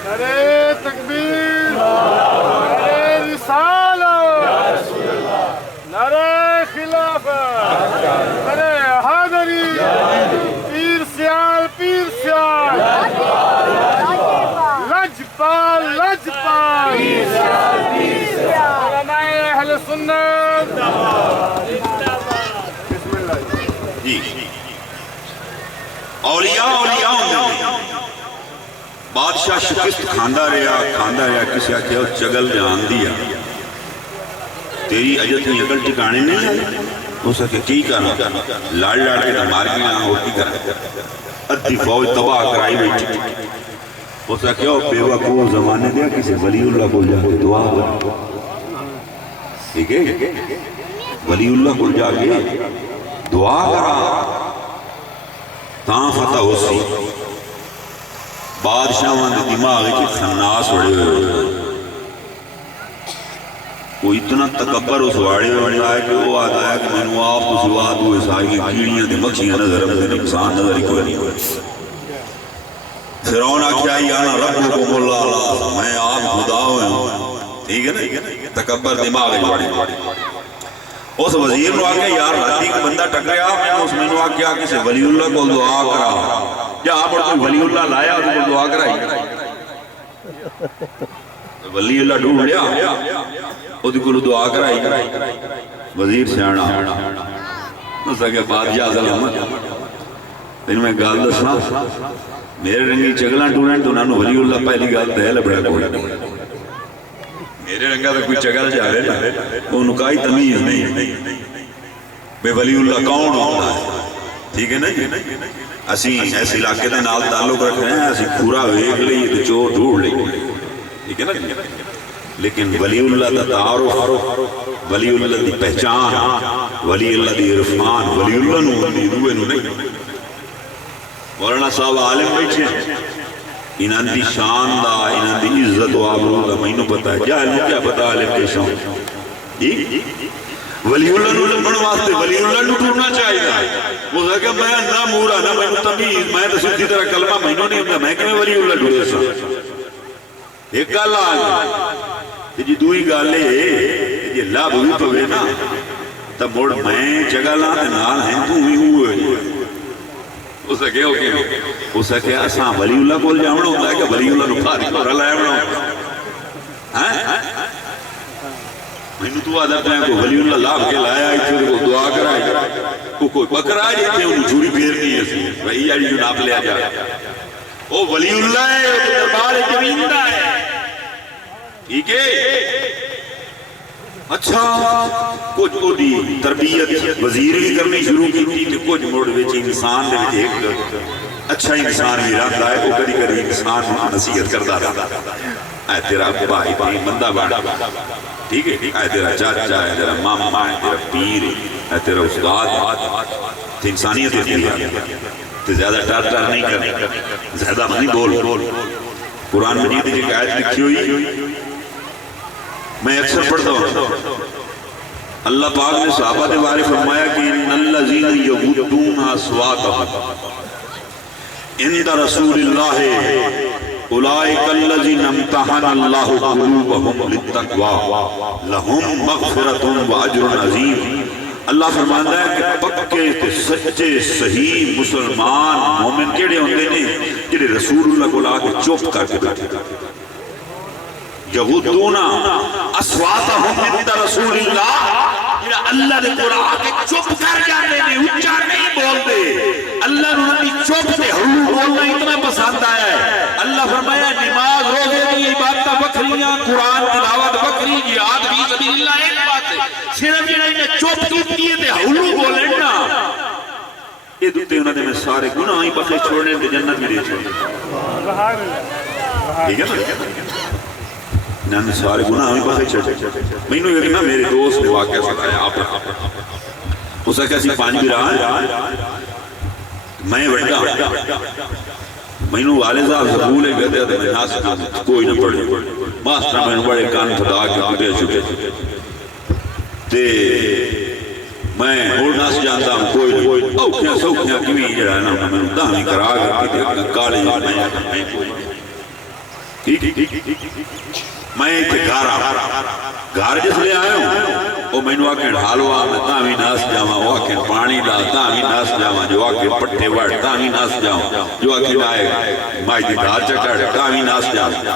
نعرہ تکبیر، نعرہ رسالت، نعرہ خلافت، نعرہ حیدری، پیر سیال پیر سیال، لجپال لجپال، علماء اہل سنت، بسم اللہ جی اولیاء ہوندے، بادشاہ شکست کھاندہ رہا، کسی آکھیا چگل جان دیا، تیری اجت میں اکل ٹکانے نہیں ہے، وہ سکے کی کرنا، لڑ کے مار کے یہاں ہوتی کرنا، ادھی فوج تباہ کرائی بیٹھی، وہ سکے بیوہ کو زمانے دیا کسی ولی اللہ کو جا کے دعا کرنا، ٹھیک ہے؟ ولی اللہ کو جا کے دعا کرنا، تاں فتح ہو سی۔ بادشاہ نے دماغ کی خناس اڑے ہوئے، وہ اتنا تکبر اس واڑے ہونے آئے کہ وہ آتا ہے کہ میں نے آپ کو سوا دو عیسائی کی کیڑیاں دے مکھیاں نظر مجھے انسان نظر ہی کوئی نہیں ہوئے۔ فرعون آکھیا انا ربکم اللہ، میں آپ خدا ہوئے ہوں، ٹھیک ہے نا؟ تکبر دماغ ہی واڑے۔ اس وزیر نے آکھیا یار راتھی کا بندہ ٹکریا، میں اس میں نے آکھیا کسی ولی اللہ کو دعا کرا، یا آپ کوئی ولی اللہ لایا تو کو دعا کرائی، ولی اللہ ڈھونڈ لیا، وہ کو دعا کرائی۔ وزیر سیانا اس نے کہا بادشاہ سلامت تین میں گال دسنا میرے رنگی چگلاں ٹورن تو انہوں نے ولی اللہ پہلی گال دے لبڑا کوئی میرے رنگا تو کوئی چگل جا رہے نا وہ نکائی تمیز نہیں بے ولی اللہ کون ہوتا ہے ٹھیک ہے نا جی اسی ایسے علاقے دے نال تعلق رکھ رہے ہیں اسی پورا ویک لئی تو چور ڈھونڈ لئی ٹھیک ہے نا جی لیکن ولی اللہ دا تعارف ولی اللہ دی پہچان ولی اللہ دی عرفان ولی اللہ نو دی روح نو نہیں مولانا صاحب عالم بیٹھے انہاں دی شان دا انہاں دی عزت و آبرو دا مینوں پتا ہے جاہل کیا پتا عالم کے شان ولی اللہ نو لبن واسطے ولی اللہ نو ٹورنا چاہیے وہ کہا کہ میں نہ مورا نہ میں تمیز میں تو سیدھی طرح کلمہ مینوں نہیں ہوندا میں کہ ولی اللہ ٹورے سا ایک گل آ گئی جی دوئی گل ہے جی لب بھی پوے نا تو مڑ میں جگہ لا تے نال ہیں تو ہی ہوئے اسے کہ ہو کہ اسے کہ اساں ولی اللہ کول جاونا ہوندا ہے کہ ولی اللہ نو کھا دی اور لے آونا ہوندا ہیں مینوں تو عادت ہے کہ ولی اللہ لاب کے لایا ایتھے کو دعا کرائے کو کوئی بکرا جے تے اونوں جھوڑی پھیرنی ہے سی بھائی یاری جو ناپ لیا جا او ولی اللہ ہے او دربار زمیندا ہے ٹھیک ہے اچھا کچھ او دی تربیت وزیر بھی کرنی شروع کی تھی کہ کچھ موڑ وچ انسان دے وچ ایک اچھا انسان بھی رہتا ہے وہ کدی کدی انسان نصیحت کرتا رہتا اے تیرا بھائی بندہ بڑا ٹھیک ہے اے تیرا چاچا اے تیرا ماما اے تیرا پیر اے تیرا استاد تو انسانیت ہوتی ہے تو زیادہ ٹر نہیں کریں زیادہ نہیں بول قرآن مجید کی ایک آیت لکھی ہوئی میں اکثر پڑھتا ہوں اللہ پاک نے صحابہ کے بارے فرمایا کہ ان الذین یغضون اصواتهم عند رسول اللہ اولئک الذین امتحن اللہ قلوبهم للتقوی لهم مغفرۃ واجر عظیم اللہ فرماتا ہے کہ پکے تے سچے صحیح مسلمان مومن کیڑے ہوندے نے جڑے رسول اللہ کو لا کے چپ کر کے بیٹھے یغضون اصواتهم عند رسول اللہ جڑا اللہ دے قرآن کے چپ کر جاتے ہیں اونچا نہیں بولتے اللہ نے چپ سے ہلو بولنا اتنا پسند آیا ہے اللہ فرمایا نماز روزے کی عبادت بکریاں قرآن تلاوت بکری جہاد فی سبیل اللہ ایک بات ہے صرف جڑا انہیں چپ کیتی ہے تے ہلو بولن نا یہ دوتے انہوں نے میں سارے گناہ ہی بخشے چھوڑنے تے جنت میں دے چھوڑنے ٹھیک ہے نا انہوں نے سارے گناہ ہمیں پاسے چھڑے میں نے یہ کہنا میرے دوست نے واقعہ سکھایا آپ اسے کیسی پانچ بھی رہا میں وڑا میں نے والد صاحب سکولے گئے تھے میں ناس کوئی نہ پڑھے ماسٹر میں نے بڑے کان پھدا کے کٹے چکے تے میں اور ناس جانتا ہوں کوئی اوکھیاں سوکھیاں کیویں جڑا ہے نا میں دہویں کرا کے کالج میں کوئی میں اتنے گھر جس لے آیا ہوں وہ میں نے آکھیں حالوہ میں تاوی ناس جاواں وہ آکھیں پانی لا تاوی ناس جاواں جو آکھیں پٹھے وڑ تاوی ناس جاواں جو آکھیں لائے مائی دی دھار چکڑ تاوی ناس جاواں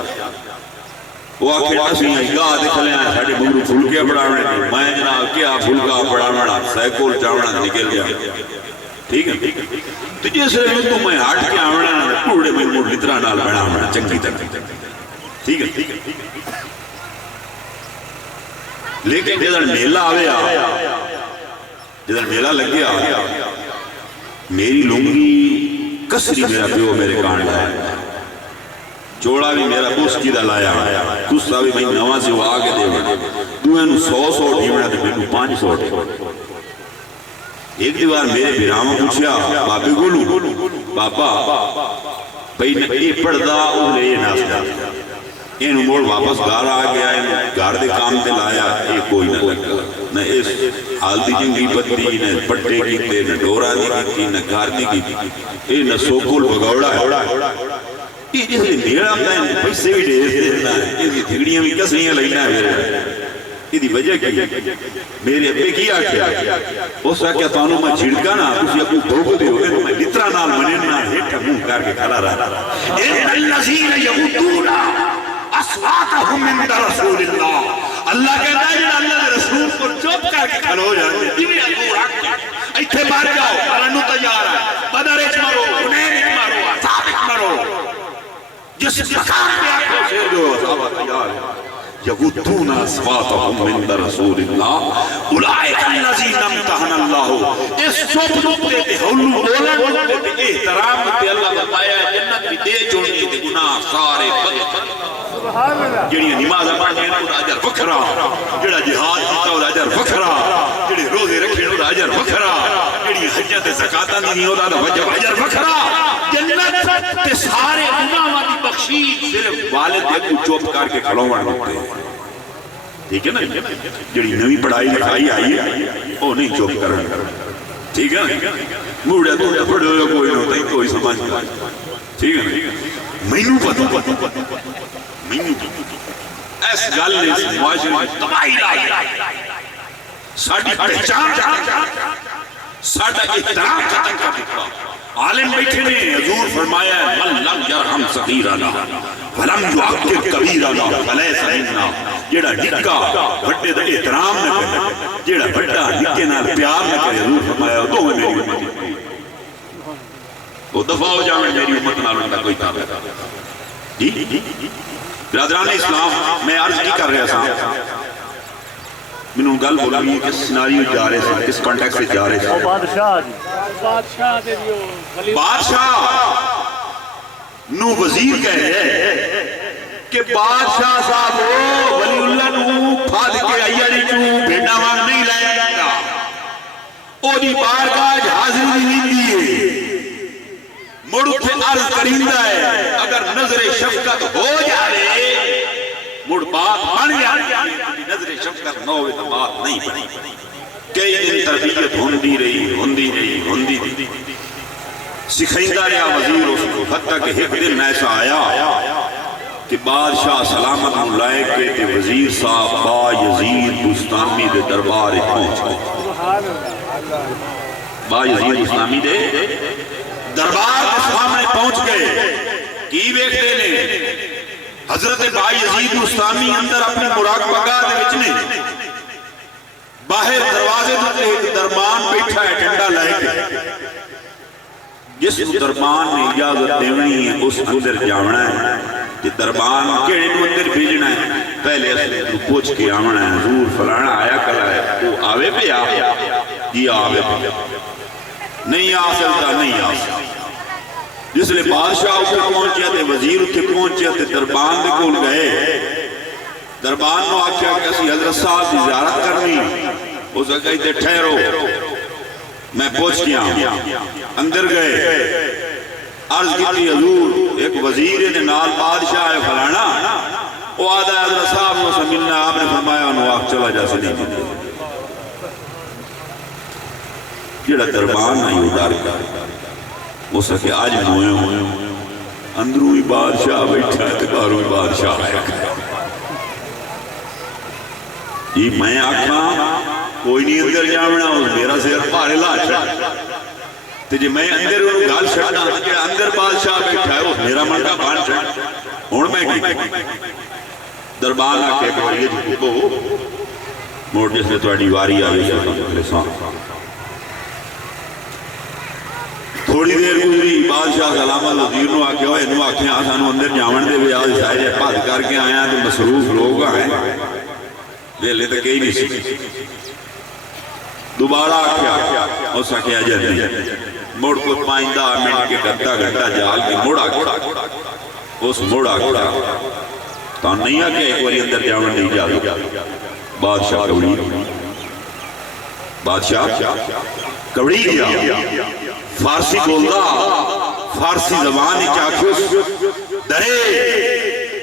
وہ آکھیں اسی گاہ دکھ لے آئے ساڑھے بگرو پھلکے پڑھاونے نے میں جناب کیا پھلکا پڑھاونا سیکول چاونا نکل گیا ٹھیک ہے تو جیسے تو میں ہٹ کے آونا پوڑے میں موڑ لترا نال بڑھاونا چنگی تک ٹھیک ہے لیکن جدھر میلہ آویا جدھر میلہ لگ گیا میری لنگی کسری میرا پیو میرے کان لایا جوڑا بھی میرا پوسکی دا لایا کسا بھی میں نواں سے وہ آگے دے گا تو ہے نو 100 ڈھیوڑا دے میں 500 ایک دیوار میرے بیرامہ پوچھیا بابے گولو باپا بھئی یہ پڑھدا وہ لے ناس دا این موڑ واپس گھر آ گیا ہے گھر دے کام تے لایا یہ کوئی نہ اس حال دی جنگی پتی نہ پٹے کیتے نہ ڈورا دی کیتی نہ گھر دی کیتی یہ نہ سوکول بگوڑا ہے یہ جس نے میرا اپنا پیسے بھی دے دینا ہے یہ دھگڑیاں بھی کسیاں لینا ہے یہ دی وجہ کی میرے ابے کیا کیا اس واقعہ تانوں میں جھڑکا نا تسی اپنی توبہ دے ہوئے میں لترا نال مننا ہیٹھا منہ کر کے کھلا رہا ان الذین یغضون اصواتهم عند رسول اللہ اللہ کہتا ہے جنہا اللہ نے رسول کو چپ کر کے کھڑو جاتے جنہیں اللہ ایتھے مار جاؤ مرنو تیار ہے بدر اچ مرو حنین اچ مرو احزاب اچ مرو جس مقام پہ آکھو شیر جو صحابہ تیار ہے یغضون اصواتهم عند رسول اللہ اولئک الذین امتحن اللہ اس چپ نقطے تے ہلو بولن نقطے تے احترام تے اللہ بتایا ہے جنت بھی دے چھوڑنی تے گناہ سارے بند جڑی نماز پڑھنے دا اجر وکھرا جڑا جہاد کیتا دا اجر وکھرا جڑے روزے رکھے دا اجر وکھرا جڑی حج تے زکات نہیں دا اجر وکھرا جنت تے سارے گناہاں دی بخشش صرف والد دے کو چپ کر کے کھلوون نقطے ٹھیک ہے نا جڑی نویں پڑھائی لکھائی آئی ہے وہ نہیں چپ کرن ٹھیک ہے موڑا تو پڑھو کوئی نہ ہوتا کوئی سمجھ ٹھیک ہے مینوں پتہ اس گل نے معاشرے میں تباہی لائی ساڈی پہچان ساڈا احترام ختم کر دتا عالم بیٹھے نے حضور فرمایا ہے من لم یرحم صغیرنا ولم یعقر کبیرنا فلیس منا جیڑا نکا بڑے دا احترام نہ کرے جیڑا بڑا نکے نال پیار نہ کرے حضور فرمایا تو ہے میری امت وہ دفاع ہو جاویں میری امت نال ان کا کوئی تعلق جی برادران اسلام میں عرض کی کر رہا تھا میں نے گل بولا بھی کس سیناریو جا رہے تھے کس کانٹیکس سے جا رہے تھے بادشاہ نو وزیر کہہ رہے ہیں کہ بادشاہ صاحب ولی اللہ نو پھاد کے آئیاری چوں بھیڑا وانگ نہیں لائے گا او دی بارگاہ حاضر نہیں دیئے مڑ تھے عرض کرندہ ہے اگر نظر شفقت ہو جائے مڑ بات بن جائے نظر شفقت نہ ہوئے تو بات نہیں بنی کئی دن تربیت ہوندی رہی سکھائندہ رہا وزیر اس کو حتیٰ کہ ایک دن ایسا آیا کہ بادشاہ سلامت لائے کے تے وزیر صاحب با یزید بستامی دے دربار پہنچ گئے با یزید بستامی دے دربار کے سامنے پہنچ گئے کی بیٹھتے نے حضرت با یزید بستامی اندر اپنی مراقبہ گاہ دے وچ نے باہر دروازے دے دربان بیٹھا ہے ڈنڈا لائے کے جس دربان نے اجازت دیونی ہے اس اندر جاونا ہے کہ دربان کیڑے نو اندر بھیجنا ہے پہلے اس نے پوچھ کے آونا ہے حضور فلانا آیا کلا ہے وہ آوے پہ یہ آوے پہ نہیں آ سکتا نہیں آ سکتا جس لئے بادشاہ اسے پہنچیا تھے وزیر اسے پہنچیا تھے دربان دے کول گئے دربان نو آکھیا کہ اسی حضرت صاحب کی زیارت کرنی اسے کہی تھے ٹھہرو میں پوچھ کیا اندر گئے عرض کی تھی حضور ایک وزیر نے نال بادشاہ ہے فلانا وہ آدھا حضرت صاحب نے اسے ملنا آپ نے فرمایا انہوں آکھ چلا جیسے نہیں ملے جیڑا دربان نہیں ادار کر وہ سکے آج موئے ہوئے اندروں ہی بادشاہ بیٹھا ہے تکاروں ہی بادشاہ ہے یہ میں آکھا کوئی نہیں اندر جاونا میرا سیر پارے لا چھڑ تو جی میں اندر انہوں گال چھڑنا جیڑا اندر بادشاہ بیٹھا ہے وہ میرا من کا بان چھڑ ہون میں کی دربان آکے کوئی یہ جھکو موڑ جس نے توڑی واری آئی ہے تھوڑی دیر گزری بادشاہ سلامہ وزیر نو آکے ہوئے انہوں آکے آسانو اندر جاون دے بھی آج شاید پاد کر کے آیا تو مصروف لوگ آئے لے تو کئی نہیں سی دوبارہ آکے اس آکے آجر نہیں موڑ کو پائندہ منٹ کے گھنٹا جال کے موڑ آکے اس موڑ آکے تو نہیں آکے ایک واری اندر جاون نہیں جا بادشاہ کبڑی گیا فارسی بولدا فارسی زبانی چاکوس درے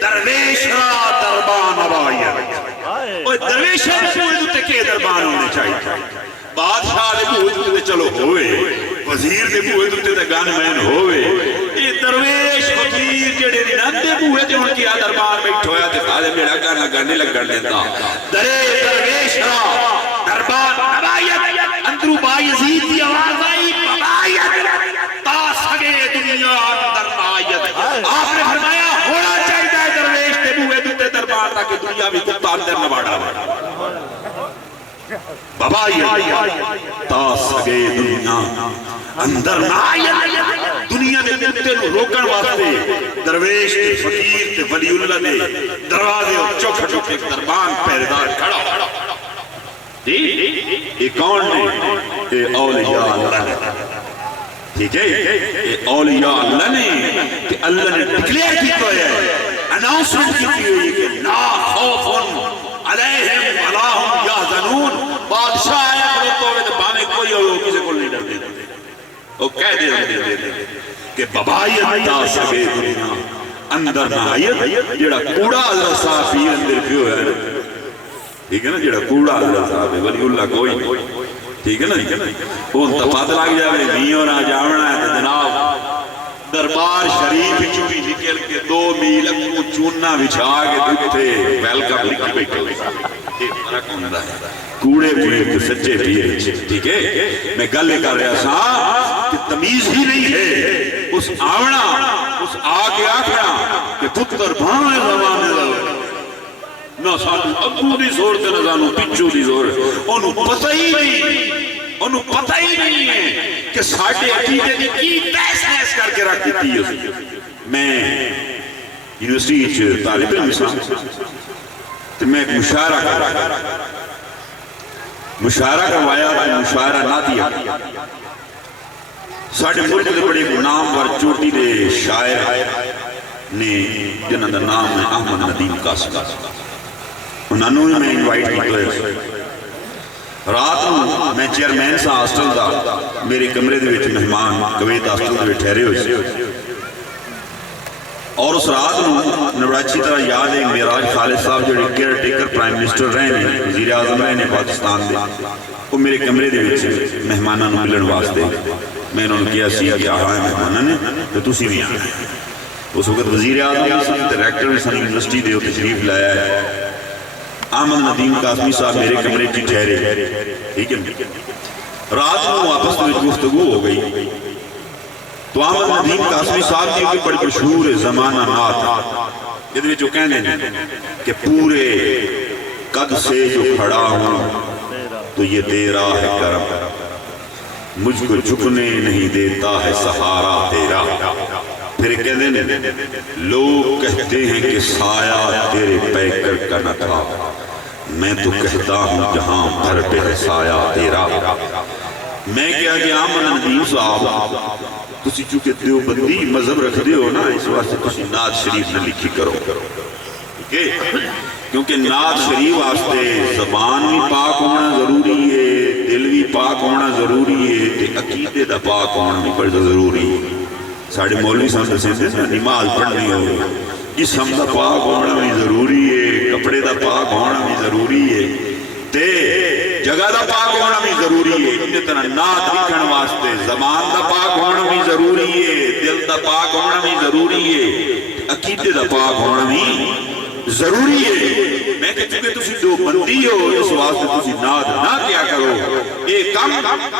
درویش را دربان آبائیت اور درویش را دوتے کے دربان ہونے چاہیے بادشاہ دے بوئے دوتے چلو ہوئے وزیر دے بوئے دوتے گان مین ہوئے یہ درویش فقیر جڑے نند دے بوئے دے ان کی دربان بیٹھ ہویا تے خالے میرا گانا گانے لگ گھر دیتا درے درویش را دربان آبائیت اندرو با یزید دی آواز آئی تا سگے دنیا اندر آیت آپ نے فرمایا ہونا چاہیے درویش کے بوئے دوتے دربار تاکہ دنیا بھی کتا اندر نباڑا ببائیت تا سگے دنیا اندر نہ آئیت دنیا دے کتے نو روکن واسطے درویش تے فقیر تے ولی اللہ دے دروازے اور چوک چوک ایک دربان پہردار کھڑا یہ کون نے؟ یہ اولیاء اللہ نے، ٹھیک ہے؟ یہ اولیاء اللہ نے کہ اللہ نے ڈکلیئر کی تو ہے، اناؤنسمنٹ کی ہوئی کہ لا خوف علیہم ولا هم یحزنون. بادشاہ آیا کھڑوتا ہوئے تو بانے کوئی اور کسی کو نہیں ڈرتے، وہ کہہ دے کہ ببائیت تا سگے دنیا اندر نہ آئیت. جڑا کوڑا حضرت صاحب پیر اندر پیو ہے، ٹھیک ہے نا، جڑا کوڑا حضرت صاحب ہے ولی اللہ کوئی نہیں، ٹھیک ہے نا، وہ تفات لگ جائے نیوں نہ جاونا ہے تو جناب دربار شریف چوی نکل کے 2 میل اکو چوننا بچھا کے دکھتے ویلکم لکھ بیٹھے یہ فرق ہوندہ ہے کوڑے پیر کے سچے پیر، ٹھیک ہے؟ میں گلے کر رہا سا کہ تمیز ہی نہیں ہے اس آونا اس آگے آکھنا کہ پتر بھاویں زمانے لگے نہ سانو ابو دی زور تے نہ سانو پچھو دی زور، انہوں پتہ ہی نہیں ہے کہ ساڑھے عقیدے دی کی تیس نیس کر کے رکھ دیتی ہے. میں یونیورسٹی طالب علم تو میں ایک مشاعرہ کروایا، مشاعرہ نہ دیا. ساڑھے ملک دے بڑے نامور چوٹی دے شاعر نے جنہاں دا نام ہے احمد ندیم قاسم، انہوں نے میں انوائٹ کی ہے. رات میں چیئرمین سا ہاسٹل دا میرے کمرے دے وچ مہمان کویت ہاسٹل دے ٹھہرے ہوئے، اور اس رات نبڑا اچھی طرح یاد ہے معراج خالد صاحب جو کیئر ٹیکر پرائم منسٹر رہے ہیں، وزیر اعظم رہے ہیں پاکستان دے، وہ میرے کمرے دے وچ مہماناں نوں ملن واسطے میں انہوں نے کیا سی کہ آہاں مہماناں نے تو تسی بھی آنا ہے. اس وقت وزیر اعظم بھی سن، ڈائریکٹر بھی سن یونیورسٹی دے تشریف لایا ہے. احمد ندیم قاسمی صاحب میرے کمرے کی ٹھہرے، ٹھیک ہے؟ رات میں آپس میں گفتگو ہو گئی تو احمد ندیم قاسمی صاحب کی بڑی مشہور زمانہ نات یہ جو کہنے ہیں کہ پورے قد سے جو کھڑا ہوں تو یہ تیرا ہے کرم، مجھ کو جھکنے نہیں دیتا ہے سہارا تیرا. پھر کہتے ہیں لوگ کہتے ہیں کہ سایہ تیرے پیکر کا نہ تھا، میں تو کہتا ہوں جہاں پر پہ ہے سایہ تیرا. میں کیا کہ احمد ندیم صاحب تسی چونکہ دیوبندی مذہب رکھ دے ہو نا، اس واسطے تسی نعت شریف نہ لکھی کرو، ٹھیک ہے؟ کیونکہ نعت شریف واسطے زبان بھی پاک ہونا ضروری ہے، دل بھی پاک ہونا ضروری ہے، تے عقیدے دا پاک ہونا بھی بڑا ضروری ہے. ساڑھے مولوی صاحب دسیں نا نماز پڑھنی ہو، جسم دا پاک ہونا بھی ضروری ہے، کپڑے دا پاک ہونا بھی ضروری ہے، تے جگہ دا پاک ہونا بھی ضروری ہے. انہیں طرح نعت لکھن واسطے زبان دا پاک ہونا بھی ضروری ہے، دل دا پاک ہونا بھی ضروری ہے، عقیدے دا پاک ہونا بھی ضروری ہے. میں کہ چونکہ تسی دو بندی ہو اس واسطے تسی نعت نہ کیا کرو. ایک کم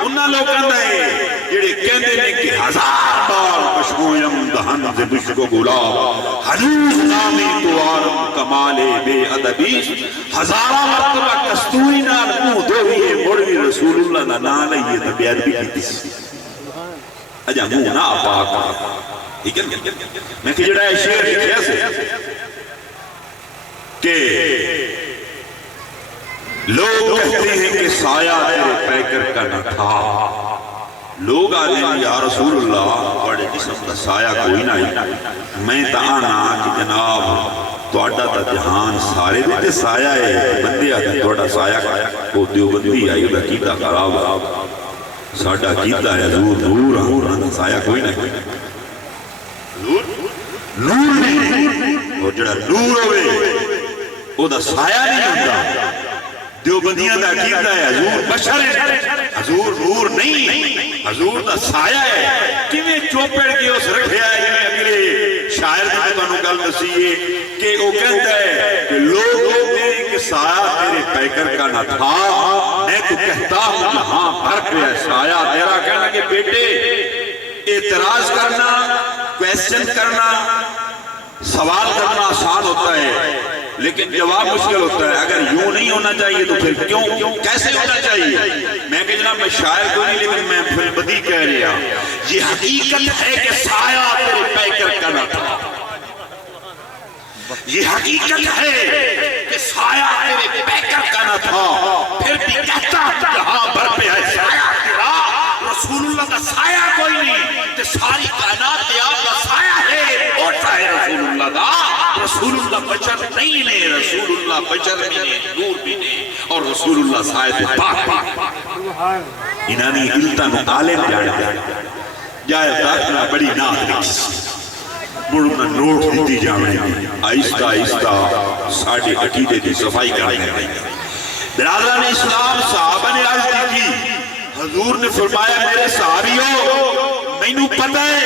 انہاں لوگاں دا ہے جڑے کہندے نے کہ 1000 بار مشکویم دہن سے بشکو گلاب حنوز نامی تو آرم کمال بے ادبیس، 1000 مرتبہ کستوری نال منہ دھوئیے مڑوی رسول اللہ نہ نہ لئیے تو بے ادبی کی تیس اجا منہ نہ پاک. ٹھیک ہے میں کہ جڑا ہے شعر لکھیا سے کہ لوگ کہتے ہیں کہ سایہ تیرے پیکر کا نہ تھا. لوگ آنے یا رسول اللہ بڑے جسم کا سایہ کوئی نہ، میں تانا کہ جناب توڑا تا جہان سارے دیتے سایہ ہے، بندے آتے توڑا سایہ کو دیوبندی آئی اللہ کیتا خراب ساڑھا کیتا ہے حضور نور ہاں سایہ کوئی نہ. نور نہیں اور جڑا نور ہوئے وہ دا سایہ نہیں ہوتا. دیوبندیاں دا کیتا ہے حضور بشر ہے، حضور نور نہیں، حضور دا سایہ ہے. کیویں چوپڑ کے اس رکھے آئے جنہیں اگلے شاعر نے تو انہوں گل دسیئے کہ وہ کہتا ہے کہ لوگ کہتے ہیں کہ سایہ تیرے پیکر کا نہ تھا، میں تو کہتا ہوں جہاں بھر پہ ہے سایہ تیرا. کہنا کہ بیٹے اعتراض کرنا، کویسچن کرنا، سوال کرنا آسان ہوتا ہے، لیکن جواب مشکل ہوتا ہے. اگر یوں نہیں ہونا چاہیے تو پھر کیوں کیسے ہونا چاہیے؟ میں کہ جناب میں شاعر کو نہیں لیکن میں پھر بدی کہہ رہا. یہ حقیقت ہے کہ سایہ تیرے پیکر کا نہ تھا. یہ حقیقت ہے کہ سایہ تیرے پیکر کا نہ تھا. پھر بھی کہتا جہاں بھر پہ ہے سایہ تیرا. رسول اللہ کا سایہ کوئی نہیں کہ ساری کائنات پہ آپ کا سایہ ہے. ہوتا ہے رسول اللہ کا. رسول اللہ بشر نہیں نے. رسول اللہ بشر بھی نے, نور بھی نے, اور رسول اللہ سایہ پاک بھی. انہانی علتہ نو عالم جانے جائے داخلہ بڑی نات لکھی مڑنا نوٹ دیتی جانے آہستہ آہستہ ساڑھے عقیدے کی صفائی کرنے گئی. برادران اسلام صحابہ نے عرض کی. حضور نے فرمایا میرے صحابیوں میں نو پتہ ہے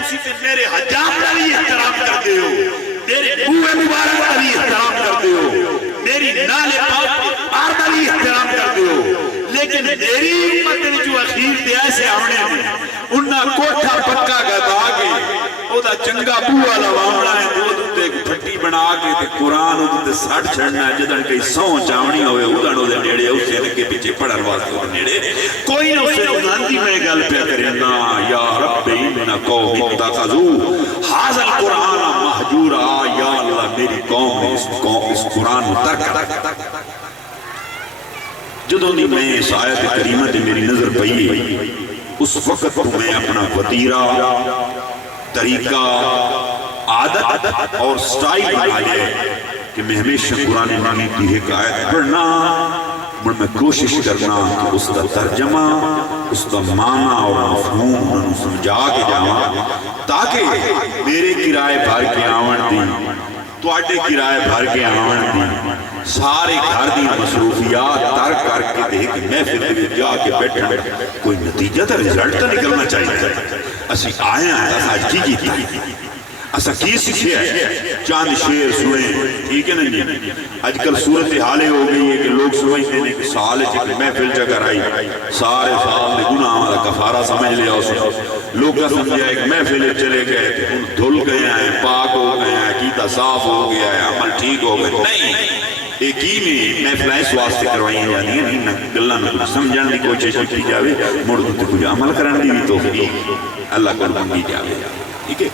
اسی سے میرے حجاب کا بھی احترام کرتے ہو, میرے بوئے مبارک کا بھی احترام کرتے ہو, میری نال پاک پار کا بھی احترام کرتے ہو, لیکن میری امت نے جو اخیر دے ایسے آمنے میں انہا کوٹھا پکا گتا کے او دا چنگا بوہ لوامنا ہے تو تے پھٹی بنا کے تے قرآن تے ساڑھ چھڑنا ہے جدن کئی سون چاونی ہوئے ادھن دے نیڑے اسے کے پیچھے پڑھر واسطے نیڑے کوئی نہ اسے انہاندی میں گل پہ کرنا. یا رب ان قوم اتخذو حاضر القرآن محجورا. یا اللہ میری قوم نے اس قرآن ترک. جدوں دی میں اس آیت کریمہ تے میری نظر پئی اس وقت تو میں اپنا وطیرہ طریقہ عادت اور سٹائل بنا لے کہ میں ہمیشہ قرآن مجید کی ایک آیت پڑھنا اور میں کوشش کرنا کہ اس کا ترجمہ اس کا معنی اور مفہوم انہوں سمجھا کے جاؤں تاکہ میرے کرائے بھر کے آون دی تو آٹے کرائے بھر کے آون دی سارے گھر دی مصروفیات تر کر کے دیکھ محفل میں جا کے بیٹھا کوئی نتیجہ تا رزلٹ تا نکلنا چاہیے. اسی آئے ہیں ایسا جی جیتا ایسا کی سکھے ہے چاند شیر سنے ٹھیک ہے نا جی. آج کل صورت حالے ہو گئی ہے کہ لوگ سمجھتے ہیں کہ سال چکے محفل جگہ آئی سارے سال نے گناہ ہمارا کفارہ سمجھ لیا اسے لوگ کا سمجھا ہے کہ محفل چلے گئے تھے دھل گئے ہیں پاک ہو گئے ہیں عقیدہ صاف ہو گیا ہے عمل ٹھیک ہو گئے. نہیں ایک ہی میں محفلیں اس واسطے کروائی جاتی ہیں نہیں اللہ نے کچھ سمجھان کی کوشش کی جاوے مڑ تو کچھ عمل کرنے دی بھی توفیق اللہ کو بندی جاوے. ٹھیک ہے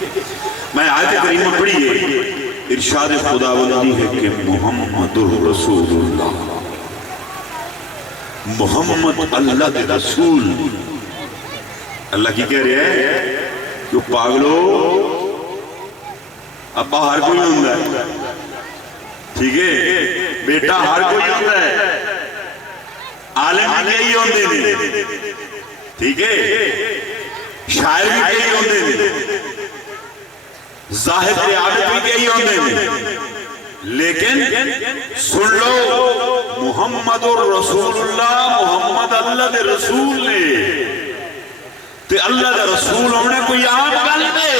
میں آیت کریمہ پڑھی ہے. ارشاد خداوندی ہے کہ محمد رسول اللہ محمد اللہ کے رسول. اللہ کی کہہ رہے ہیں کہ پاگلو ابا ہر کوئی ہوندہ ہے ٹھیک ہے بیٹا ہر کوئی ہوندہ ہے عالم بھی کئی ہوندے نے ٹھیک ہے شاعر بھی کئی ہوندے نے زاہد کے عابد بھی کئی ہوندے نے لیکن سن لو محمد الرسول اللہ محمد اللہ دے رسول نے تے اللہ دے رسول ہونے کوئی عام گل دے.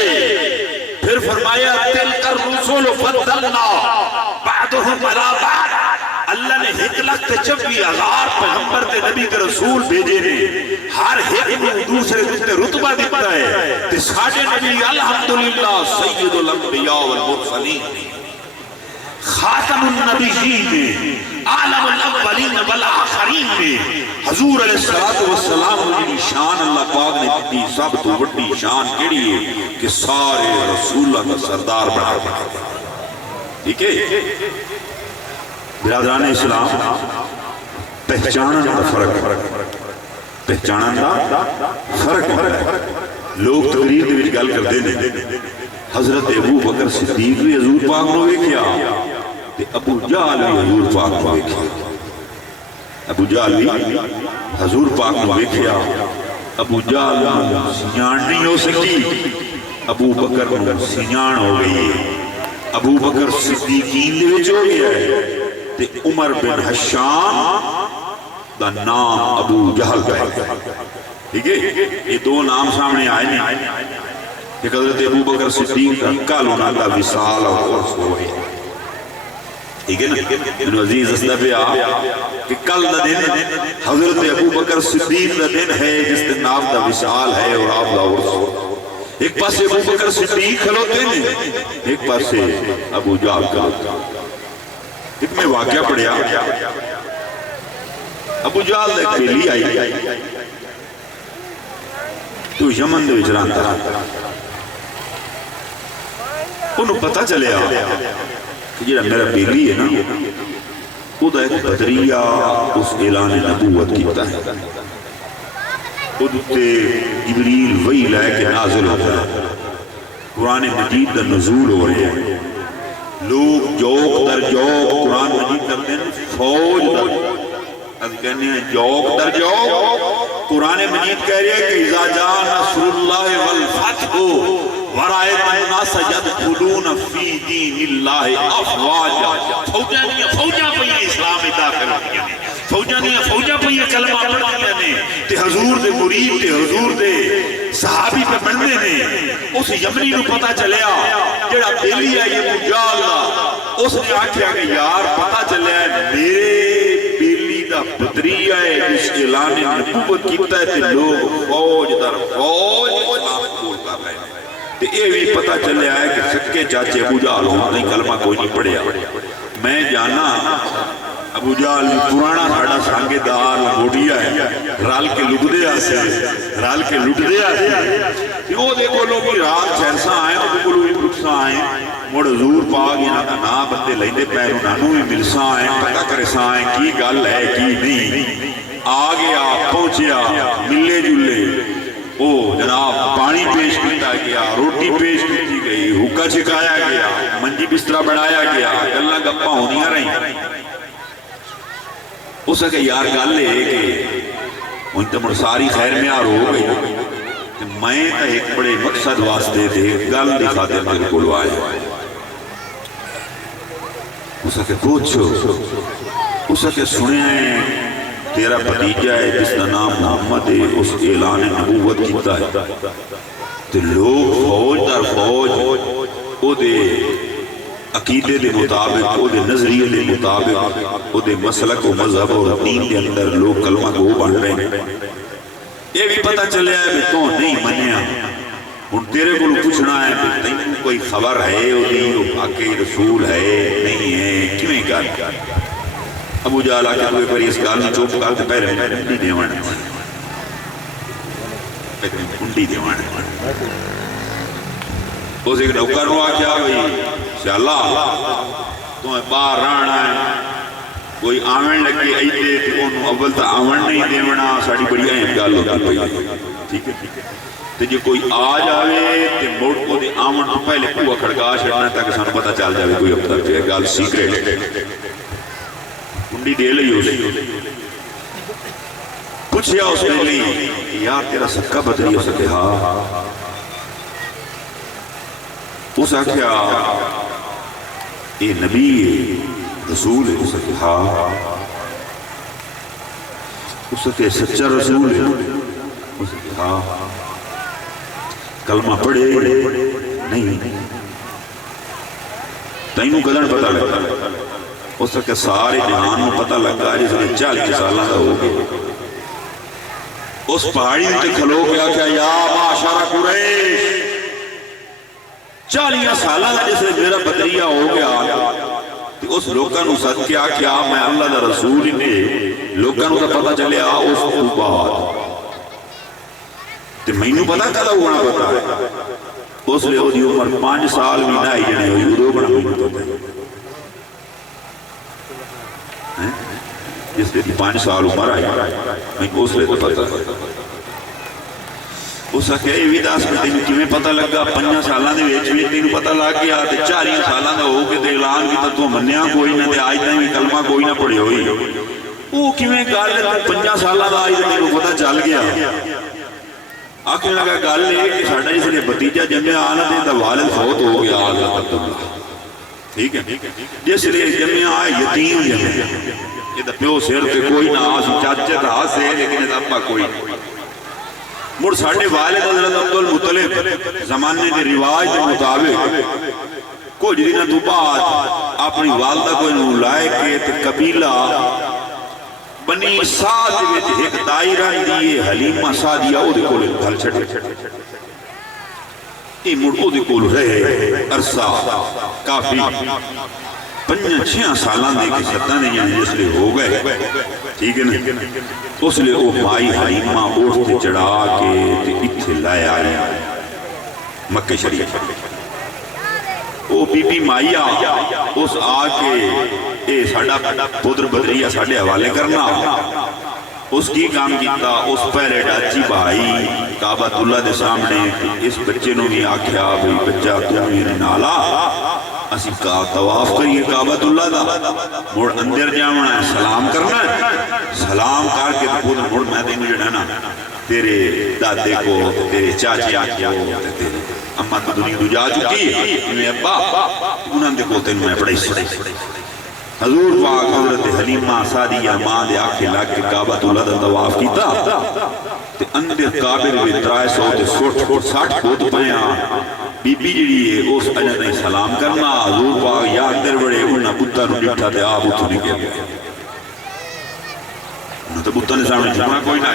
پھر فرمایا تلک الرسول فضلنا بعدهم علی بعد. اللہ نے 1,96,000 پیغمبر تے نبی تے رسول بھیجے نے ہر ایک کو دوسرے رتبہ دیتا ہے تے ساڑھے نبی الحمدللہ سید الانبیاء والمرسلین خاتم النبیین میں عالم الاولین والآخرین میں حضور علیہ السلام کی شان اللہ پاک نے دی سب تو بڑی شان کیڑی ہے کہ سارے رسول اللہ کا سردار بنا دیا. ٹھیک ہے برادران اسلام پہچانن دا فرق لوگ تقریر دے وچ گل کردے نے حضرت ابو بکر صدیق بھی حضور پاک نو ویکھیا تے ابو جہل بھی حضور پاک نو ویکھیا. ابو جہل بھی حضور پاک نو ویکھیا ابو جہل سیان نہیں ہو سکی ابو بکر نو سیان ہو گئی. ابو بکر صدیقین دے وچ ہو گیا ہے تے عمر بن حشام دا نام ابو جہل کا ہے. ٹھیک ہے یہ دو نام سامنے آئے نہیں کہ حضرت ابو بکر صدیق کا کل ہونا کا وصال اور عرص ہوئے. ٹھیک ہے نا انہوں عزیز اسدہ پہ کہ کل دا دن حضرت ابو بکر صدیق دا دن ہے جس دن آپ دا وصال ہے اور آپ دا عرص ہو. ایک پاسے ابو بکر صدیق کھلوتے ہیں ایک پاسے ابو جہل کھلوتے ہیں. ایک میں واقعہ پڑھیا ابو جہل ایک بیلی آئی تو یمن دے وچ رہندا انہوں پتہ چلیا کہ جڑا میرا بیلی ہے نا وہ دا ایک بدریہ اس اعلان نبوت کیتا ہے خود تے جبریل وحی لے کے نازل ہوتا ہے قرآن مجید دا نزول ہو رہے ہیں لوگ جوک در جوک قرآن مجید کرتے ہیں فوج در اب کہنے ہیں جوک در جوک قرآن مجید کہہ رہے ہیں کہ اذا جاء نصر اللہ والفتح ورائت الناس يدخلون فی دین اللہ افواجا فوجاں پہیے اسلام میں داخل ہوئی ہیں فوجاں پہیے کلمہ پڑھتی ہیں تے حضور دے مرید تے حضور دے صحابی پہ بندے نے اس یمنی نو پتہ چلیا جڑا بیلی ہے یہ مجال دا اس نے آکھیا کہ یار پتہ چلیا ہے میرے بیلی دا بدریہ ہے جس اعلان نبوت کیتا ہے تے لوگ فوج در فوج اسلام قبول کر رہے ہیں تے یہ بھی پتہ چلیا ہے کہ سکے چاچے ابو جہل ہوں نہیں کلمہ کوئی نہیں پڑھیا میں جانا ابو جہل پرانا ساڑا سانگے دار لگوڑیا ہے رال کے لٹ دے آسے وہ دیکھو لوگ رات چیرسا آئے وہ دیکھو لوگ پرکسا آئے موڑ حضور پاک یہاں کا نا بندے لائندے پیروں نانو بھی ملسا آئے پتہ کرسا آئے کی گل ہے کی نہیں آگیا پہنچیا ملے جلے او جناب پانی پیش کیتا گیا روٹی پیش کی گئی حکا چکایا گیا منجی بسترہ بڑھایا گیا گلہ گپا ہونیاں رہیں اس کہ یار گل ہے کہ ان تمہر ساری خیر میں آر ہو گئی کہ میں تا ایک بڑے مقصد واسطے تھے گل دکھاتے میرے کو آئے اس کہ پوچھو اس کہ سنیں تیرا بھتیجا ہے جس کا نام محمد ہے اس اعلان نبوت کیتا ہے تو لوگ فوج در فوج او دے عقیدے دے مطابق او دے نظریے دے مطابق او دے مسلک و مذہب اور دین دے اندر لوگ کلمہ کو بن رہے ہیں یہ بھی پتہ چلے ہے کہ تو نہیں منیا ان تیرے کو پوچھنا ہے کہ تین کوئی خبر ہے او دی او باقی رسول ہے نہیں ہے کیوں کر ابو جہل آکے کوئی پر اس گال میں چوپ کرتے پہلے کنڈی دیوانے کنڈی دیوانے اس ایک نوکر ہوا کیا بھئی اللہ تمہیں باہر رہنا ہے کوئی آمن لگے آئیتے تو انہوں اول تا آمن نہیں دیونا ساڑی بڑی اہم گال ہوتا پہلے ٹھیک ہے تو جو کوئی آج آوے تو موڑ کو دے آمن تو پہلے کوئی کھڑکا شڑنا تاکہ سانو پتہ چل جاوے کوئی اپتر پہ گال سیکریٹ کنڈی دے لئی ہو سی پوچھیا اس نے لی یار تیرا سکا بدری ہو سکے ہاں اس آکھیا اے نبی رسول ہے اس کے ہاں اس کے سچا رسول ہے اس کے ہاں کلمہ پڑھے نہیں تینوں قدر پتہ لگتا اس کے سارے جہانوں پتہ لگتا جس نے 40 سالہ ہو گئے اس پہاڑی تے کھلو گیا کہ یا معاشر قریش 40 سالہ جس نے میرا بدریہ ہو گیا اس لوگاں نو سد کیا کیا میں اللہ دا رسول نے لوگاں نو پتہ چلے اس کو بعد تے مینوں پتہ کدا ہونا پتا ہے اس لئے دی عمر 5 سال بھی نہ جنے ہوئی دو بڑا مینوں پتہ ہے جس لئے 5 سال عمر آئی میں اس لئے تو پتہ اس کا کہے بھی داس میں تینوں کیویں پتہ لگا 5 سالہ دے ویچ بھی تینوں پتہ لگ گیا 40 سالہ دا ہو کے اعلان کی تو منیا کوئی نہ تے آج تائیں کلمہ کوئی نہ پڑھی ہوئی وہ کیویں گل ہے 5 سالہ دا آج تینوں پتہ چل گیا آکھنے لگا گل ہے کہ ساڈا جس نے بھتیجا جمع آنا تے دا والد فوت ہو گیا ٹھیک ہے جس لیے جمع آئے یتیم جمع یہ دا پیو سر تے کوئی نہ آس چاچے دا آس ہے لیکن ابا کوئی نہیں مر ساڑھے والد حضرت عبدالمطلب زمانے کے رواج کے مطابق کچھ دنوں تو بعد اپنی والدہ کو انہوں لائے کے قبیلہ بنی سعد وچ ایک دائرہ دیئے حلیمہ سعدیہ او دے کول گھر چھڑے یہ مڑ او دے کول رہے عرصہ کافی 5-6 سالاں دے کے 7 نے یعنی جس لئے ہو گئے ٹھیک ہے نا اس لئے وہ مائی حلیمہ اوٹھ تے چڑھا کے تے اتھے لائے آئی مکہ شریف وہ بی بی مائیہ اس آکے اے ساڑھا پودر بدریہ ساڑھے حوالے کرنا اس کی کام کیتا اس پہلے ڈاچی بھائی کعبۃ اللہ دے سامنے اس بچے نو بھی آکھیا بھئی بچہ تو میرے نالا اسی کا طواف کریے کعبۃ اللہ دا موڑ اندر جاؤنا ہے سلام کرنا ہے سلام کر کے پودر موڑ میں دیں جو نا تیرے دادے کو تیرے چاچی کو تیرے اماں تو دنیا تو جا چکی ہے میں ابا انہاں دے کو تینوں میں پڑھائی سڑے حضور پاک حضرت حلیمہ سعدیہ ماں دے آکھے لاکھ کے کعبۃ اللہ دا طواف کیتا تے اندر کعبے میں 360 فوٹ پیاں بی بی جڑی ہے اس اجر نے سلام کرنا حضور پاک یا اندر بڑے انہاں بتا نو ڈٹھا تے آپ اتھو نکل گئے انہاں تو بتا نے سامنے جمعہ کوئی نہ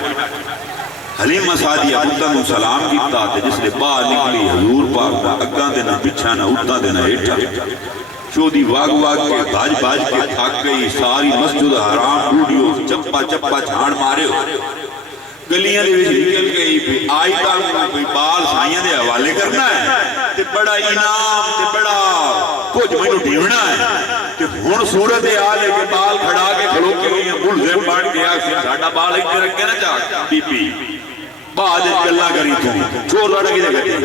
حلیمہ سعدیہ بتا نو سلام کیتا تے جس نے باہر نکلی حضور پاک دا اگاں دے نہ پیچھے نہ اتھا دے نہ ہیٹھا چودی واگ کے بھاج کے تھک گئی ساری مسجد حرام ڈوڑیو چپا چپا جھاڑ مارے ہو گلیاں دے وچ نکل گئی آئی تا کوئی بال سائیاں دے حوالے کرنا ہے تے بڑا انعام تے بڑا کچھ مینوں ڈھیونا ہے تے ہن صورت حال ہے کہ بال کھڑا کے کھلو کے ہوئی ملزم بن کے آکھ ساڈا بال ایک رکھے نہ جا بی بی بعد وچ گلاں کری تو چور لڑ کے کرے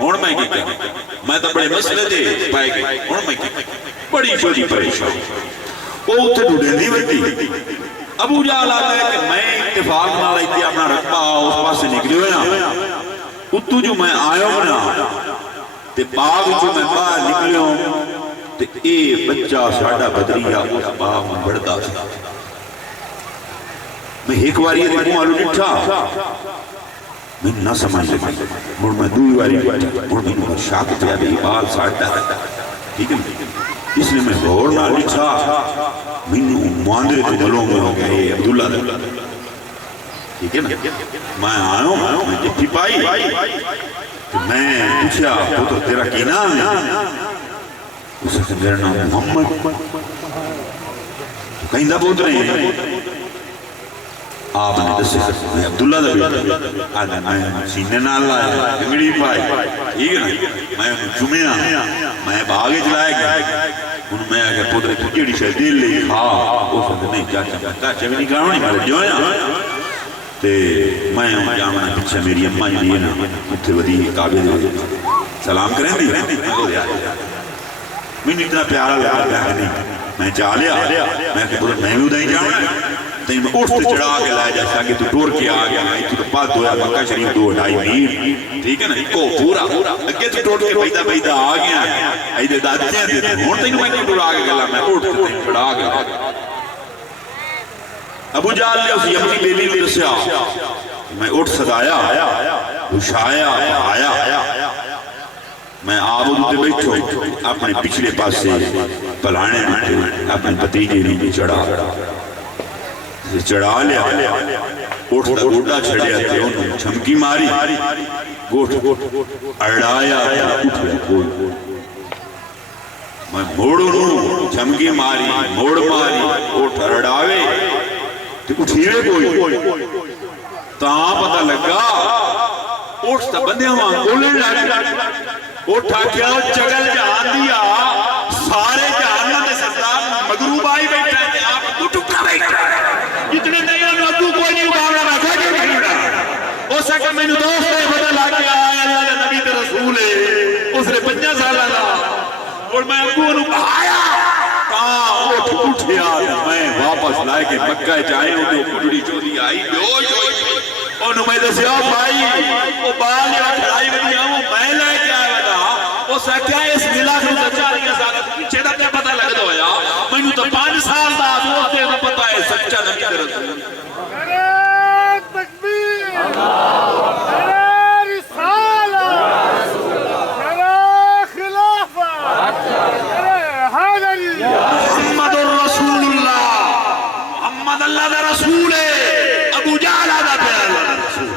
ہن میں کی کراں میں تو بڑے مسئلے دے پائے گئے ہن میں کی بڑی چھوٹی پریشان او تے ڈھڈے دی وٹی ابو جہل آتا ہے کہ میں اتفاق نہ لیتی اپنا رقبہ اس پاس سے نکلی ہوئے نا اتو جو میں آیا ہوں نا تے باغ جو میں باہر نکلے ہوں تے اے بچہ ساڑھا بدریہ اس باغ میں بڑھتا تھا میں ایک واری دیکھوں آلو نٹھا میں نہ سمجھ لگی مڑ میں دوئی واری بیٹھا مڑ میں نہ شاکت یا بے بال ساڑھا ٹھیک ہے اس لئے میں غور نہ لکھا میں ماندرے تو دلوں میں ہو گئے عبداللہ دلہ ٹھیک ہے نا میں آیا ہوں میں جب بھی پائی تو میں پوچھا پتر تیرا کی نام ہے اسے کہ میرا نام محمد تو کہیں دا بہت رہے ہیں آپ نے دسے میں عبداللہ دلہ آدھے میں سینے نہ اللہ ہے انگڑی پائی ٹھیک ہے نا میں جمعہ میں باغے چلائے گیا انہوں میں آگے پودرے تو کیڑی شاید دل لئی وہ سکتے نہیں چاچا بھی نہیں کہاں نہیں مارے جو ہے نا تے میں ہوں جامنا پچھا میری اممہ جو دیئے نا اتھے ودی کعبے دے سلام کریں دی میں اتنا پیارا لگا پیا نہیں میں چاہ لیا میں کہ پودر میں بھی ادھائیں جانا تین میں اٹھ تے چڑھا کے لائے جیسا کہ تو ٹور کے آگیا میں تو پاس دویا مکہ شریف 2-2.5 میل ٹھیک ہے نا کو پورا اگے تو ٹور کے بیدہ آگیا ایدے دادیاں دیتے ہون تین میں ٹور آگے گلا میں اٹھ تے چڑھا کے ابو جہل نے اس یمنی بیلی لے رسیا میں اٹھ صدایا اٹھایا آیا میں آبود تے بیٹھو اپنے پچھلے پاس سے پلانے بیٹھے اپنے بتیجے نے چڑھا چڑھا لیا اٹھتا گوٹا چھڑیا تھے انہوں چھمکی ماری گوٹ اڑایا اٹھیا کوئی میں موڑوں نوں چھمکی ماری موڑ ماری اٹھ اڑاوے تو اٹھیوے کوئی تاں پتہ لگا اٹھتا بندے ہماں گولن لگا اٹھا کیا چگل جہان دیا سارے جہان میں سردار مغروب آئی بیٹھا ہے آپ کو ٹکا بیٹھا ہے جتنے دیاں نو ابو کوئی نہیں اگاونا میں کوئی نہیں کھڑا ہو سکا میں نے دوست نے بدل آگے آیا اللہ نبی تے رسول ہے اس نے 50 سال آگا اور میں ابو انہوں بہایا کہاں اٹھیا میں واپس لائے کہ مکہ چاہے انہوں کڑڑی چولی آئی بیوش ہوئی انہوں میں دسیا بھائی وہ بال یا کھڑائی بنیا وہ میں لائے کیا ہے بدا وہ سکیا اس ملا سے تچاریاں سارت پیچھے دا کیا پتہ لگ دو یا میں نے تو 5 سال دا دوستے دا پتہ ہے سچا نبی در رسول نعرہ تکبیر نعرہ رسالہ نعرہ خلافہ نعرہ حیدری محمد الرسول اللہ محمد اللہ دا رسول ہے ابو جہل دا پیار اللہ دا رسول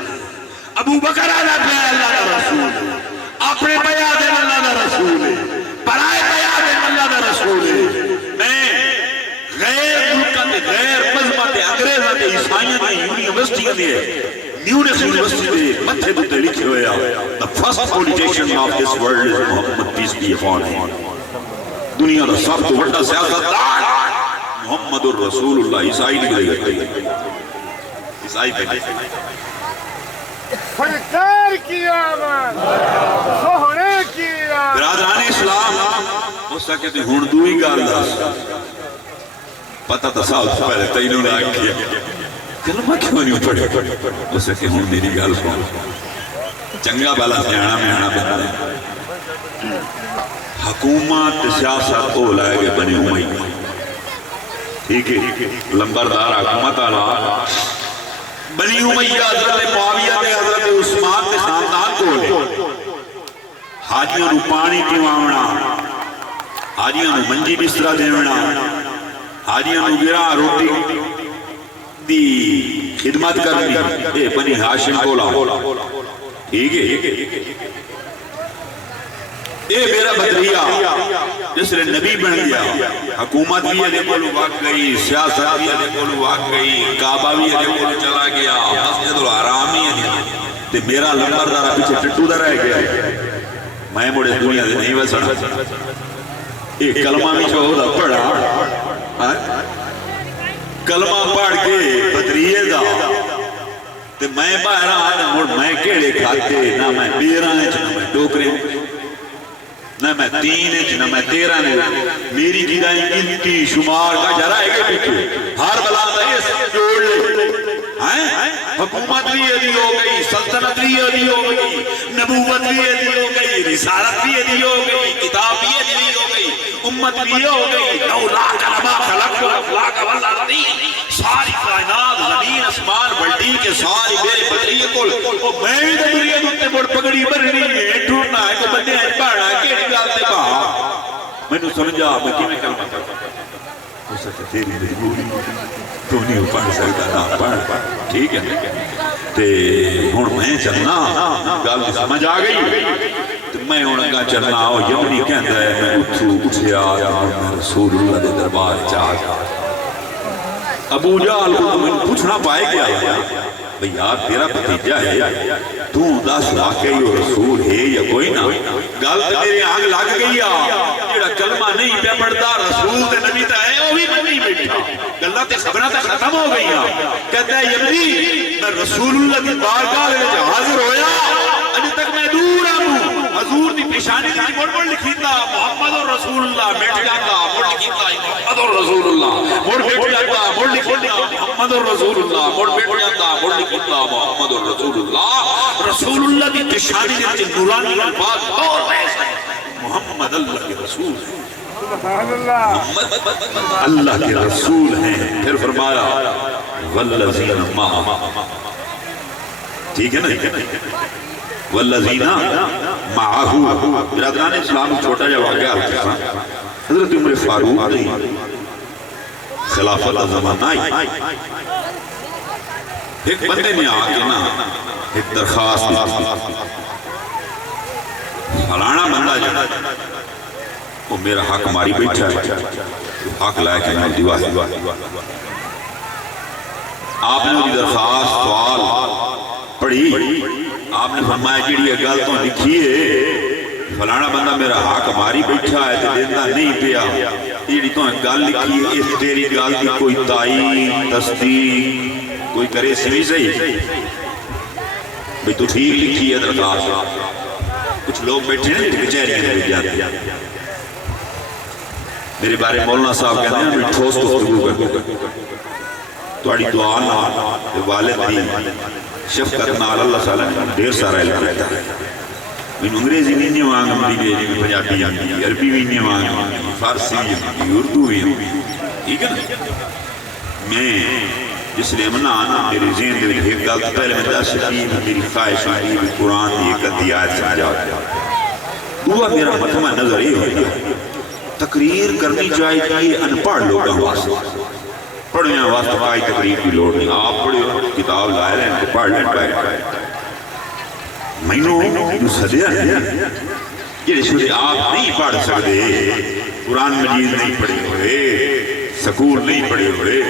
ابو بکر دا پیار اللہ دا رسول اپنے بیاد اللہ دا رسول ہے پرائے بیاد اللہ دا رسول ہے یونیورسٹی دی ہے میونخ یونیورسٹی دے متھے تے لکھے ہویا the first politician of this world is Muhammad peace be upon him دنیا دا سب تو بڑا سیاستدان محمد الرسول اللہ عیسائی لکھ رہے ہیں عیسائی پہ سرکار کی آمد سوہنے کی آمد برادران اسلام ہو سکے تو ہون دوئی گال داس پتہ تا سال سے پہلے تینوں نے آگ کیا کلمہ کیوں نہیں پڑھے ہو سکے ہون میری گال کون چنگا بالا سیانا میں آنا بندہ ہے حکومت سیاست کو لائے گے بنی امیہ ٹھیک ہے لمبردار حکومت آلہ بنی امیہ حضرت معاویہ دے حضرت عثمان دے خاندان کو لے حاجیوں نو پانی پیواونا حاجیوں نو منجی بسترا دیونا حاجیوں نو گرا روٹی دی خدمت کرنی اے بنی ہاشم کولا ٹھیک ہے اے میرا بدریہ جس نے نبی بن گیا حکومت بھی ہے دیکھو لو واق گئی سیاست بھی ہے دیکھو لو واق گئی کعبہ بھی ہے دیکھو لو چلا گیا مسجد الحرام ہی ہے تے میرا لمبردارا پیچھے ٹٹو دا رہ گیا میں مڑے دنیا دے نہیں وسنا ایک کلمہ بھی جو دا پڑھا کلمہ پڑھ کے بدریے دا تے میں باہر آنا مڑ میں کیڑے کھاتے نہ میں بیران ہے نہ میں ٹوکرے نہ میں 3 انچ نہ میں 13 انچ میری گیدائیں گنتی شمار کا جرائے گے پیچھے ہر بلا میں جوڑ لے حکومت بھی ادھی ہو گئی سلطنت بھی ادھی ہو گئی نبوت بھی ادھی ہو گئی رسالت بھی ادھی ہو گئی کتاب بھی ادھی ہو گئی امت بھی ہو گئی اولاک لما خلق افلاک والارضی ساری کائنات زمین اسمان بلڈی کے ساری میرے بدریے کول وہ میں بھی دبریے دوتے بڑھ پگڑی برنی ہے ٹھوڑنا ہے تو بندے ہیں پاڑا کیڑی گالتے کہا میں نے سمجھا میں کی میں کلمہ کرتا ہو سکتا تیری مجبوری تو نہیں پڑھ سکتا نہ پڑھ ٹھیک ہے تے ہون میں چلنا گال کی سمجھ آ گئی تو میں انگا چلنا ہو یمنی کہندا ہے میں اٹھیا میں رسول اللہ دے دربار چاہ ابو جہل کو تو میں پوچھنا پائے گیا بھئی یار تیرا بھتیجا ہے تو دس واقعی و رسول ہے یا کوئی نہ گل تے میرے آنگ لگ گئی جڑا کلمہ نہیں پہ پڑھتا رسول تے نبی تے ہے وہ بھی نہیں بیٹھا گلاں تے خبراں تے ختم ہو گئی کہتا ہے یمنی میں رسول اللہ کی بارگاہ وچ حاضر ہویا اج تک میں دور ہوں حضور دی پیشانی تے مڑ لکھیتا محمد رسول اللہ مٹ جاتا مڑ لکھیتا محمد رسول اللہ مڑ مٹ جاتا مڑ لکھیتا محمد رسول اللہ مڑ مٹ جاتا مڑ لکھیتا محمد رسول اللہ رسول اللہ دی پیشانی تے نورانی الفاظ اور ویسے محمد اللہ کے رسول سبحان اللہ اللہ کے رسول ہیں پھر فرمایا والذین معہ ٹھیک ہے نا والذین معہ برادران اسلام چھوٹا جا واقعہ حضرت عمر فاروق نے خلافت زمان آئی ایک بندے نے آکے نا ایک درخواست دی فلانا بندہ جانا وہ میرا حق ماری بیٹھا ہے حق لائے کہ میں دیوا ہے آپ نے وہ درخواست سوال پڑھی آپ نے فرمایا جیڑی گل تو لکھیے فلانا بندہ میرا حق ماری بیٹھا ہے تو دیندہ نہیں پیا جیڑی تو گل لکھی ہے اس تیری گل کی کوئی تائید تصدیق کوئی کرے سوی صحیح بھئی تو ٹھیک لکھی ہے درخواست کچھ لوگ بیٹھے ہیں کچہریاں میں بھی جاتے ہیں میرے بارے مولانا صاحب کہتے ہیں میں ٹھوس گفتگو کرتے توڑی دعا نہ والد بھی شفقت نال اللہ صلی اللہ علیہ وسلم دیر سارا علم رہتا ہے میں انگریزی بھی نہیں مانگ ملی بھی پنجابی آنگی عربی بھی نہیں مانگ فارسی بھی اردو بھی ٹھیک ہے نا میں اس لیے منانا میری ذہن دے ایک گل پہلے میں دس شکیب میری خواہش آئی بھی قرآن کی ایک ادیات سمجھا دعا میرا مطمع نظر ہی ہوئی تقریر کرنی چاہیے انپڑھ لوگوں واسطے پڑھنے واسطے کوئی تقریر کی لوڑ نہیں آپ پڑھے کتاب لائے رہے ہیں پڑھ لیں پڑھے مینوں صدیہ ہے یہ شدہ آپ نہیں پڑھ سکتے قرآن مجید نہیں پڑھے ہوئے سکول نہیں پڑھے ہوئے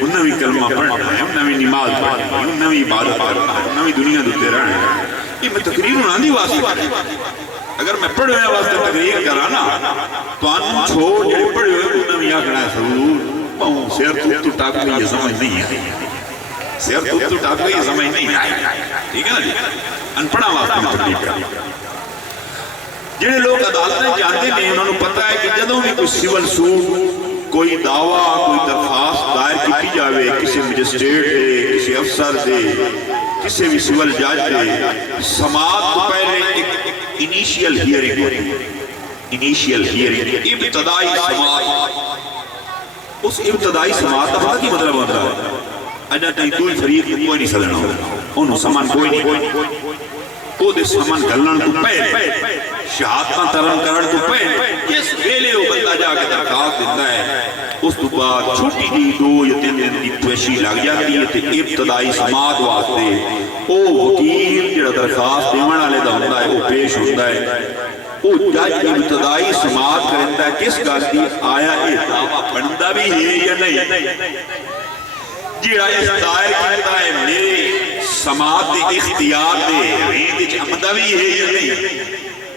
انہیں بھی کلمہ پڑھنا ہے انہیں بھی نماز پڑھنا ہے انہیں بھی عبادت کرنا ہے انہیں بھی دنیا دوتے رہنا ہے یہ میں تقریر انہاں دی واسطے کرنا اگر میں پڑھے ہوئے واسطے تقریر کرانا تو آنوں چھوڑ جڑے پڑھے ہوئے انہیں بھی آکھنا ہے ضرور سیر تو ٹاک میں یہ سمجھ نہیں ہے سیر تو ٹاک میں یہ سمجھ نہیں ہے ٹھیک ہے نا جی انپڑھا واسطے میں تقریر کرنا جنہیں لوگ عدالتیں جانتے نہیں انہوں نے پتا ہے کہ جدوں بھی کوئی سیول سوٹ کوئی دعویٰ کوئی درخواست دائر کی جاوے کسی مجسٹریٹ دے کسی افسر دے کسی بھی سیول جاج دے سماعت تو پہلے ایک انیشیل ہیئرنگ ہوتی انیشیل ہیئرنگ ابتدائی سماعت اس ابتدائی سماعت کا کی مطلب ہوتا ہے اجا تھی کوئی فریق کوئی نہیں سلنا ہوتا انہوں سامان کوئی نہیں وہ دے سامان گلن تو پہلے شہادتاں ترن کرن تو پہلے جس ویلے وہ بندہ جا کے درخواست دیتا ہے اس تو بعد چھوٹی دی 2 یا 3 دن دی پیشی لگ جاتی ہے تے ابتدائی سماعت واسطے او وکیل جڑا درخواست دیون والے دا ہوندا ہے وہ پیش ہوندا ہے وہ جج ابتدائی سماعت کرتا ہے کس گل دی آیا یہ دعویٰ بنتا بھی ہے یا نہیں جڑا اس دائر کرتا ہے میرے سماعت دے اختیار دے ریند وچ آمدا بھی ہے یا نہیں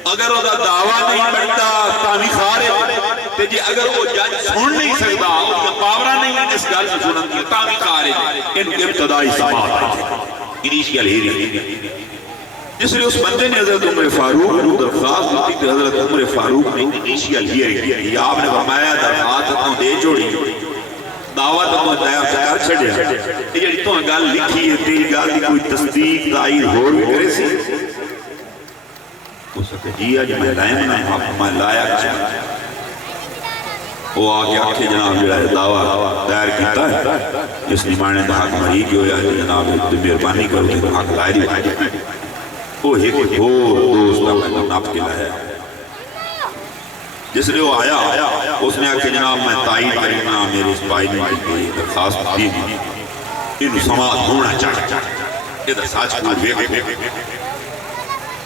اگر وہ دعویٰ نہیں بنتا تاوی خارج تے جی اگر وہ جج سن نہیں سکتا وہ پاورا نہیں ہے جس گل کو سنن دی تاوی خارج ان ابتدائی سماعت انیشیل ہیئرنگ جس لئے اس بندے نے حضرت عمر فاروق کو درخواست دیتی کہ حضرت عمر فاروق نے انیشیل ہیئرنگ یا آپ نے فرمایا درخواست تو دے جوڑی دعویٰ تو دائر سے کر چھڑیا یہ جڑی تو گل لکھی ہے تیری گل دی کوئی تصدیق دائر ہو بھی کرے سی اس نے جی آج میں لائم نہ آپ میں لایا چاہتا وہ آگے آکھے جناب جڑا دعویٰ دائر کیتا ہے اس نمانے دا حق مری جو ہے جناب مہربانی کرو کہ حق لائری بھائی وہ ایک دوست اپنے ناپ کے لایا جس لئے وہ آیا اس نے آکھے جناب میں تائید کرنا میرے اس بھائی نے کی درخواست دی انہوں سماعت ہونا چاہتا یہ در ساچ کو دیکھ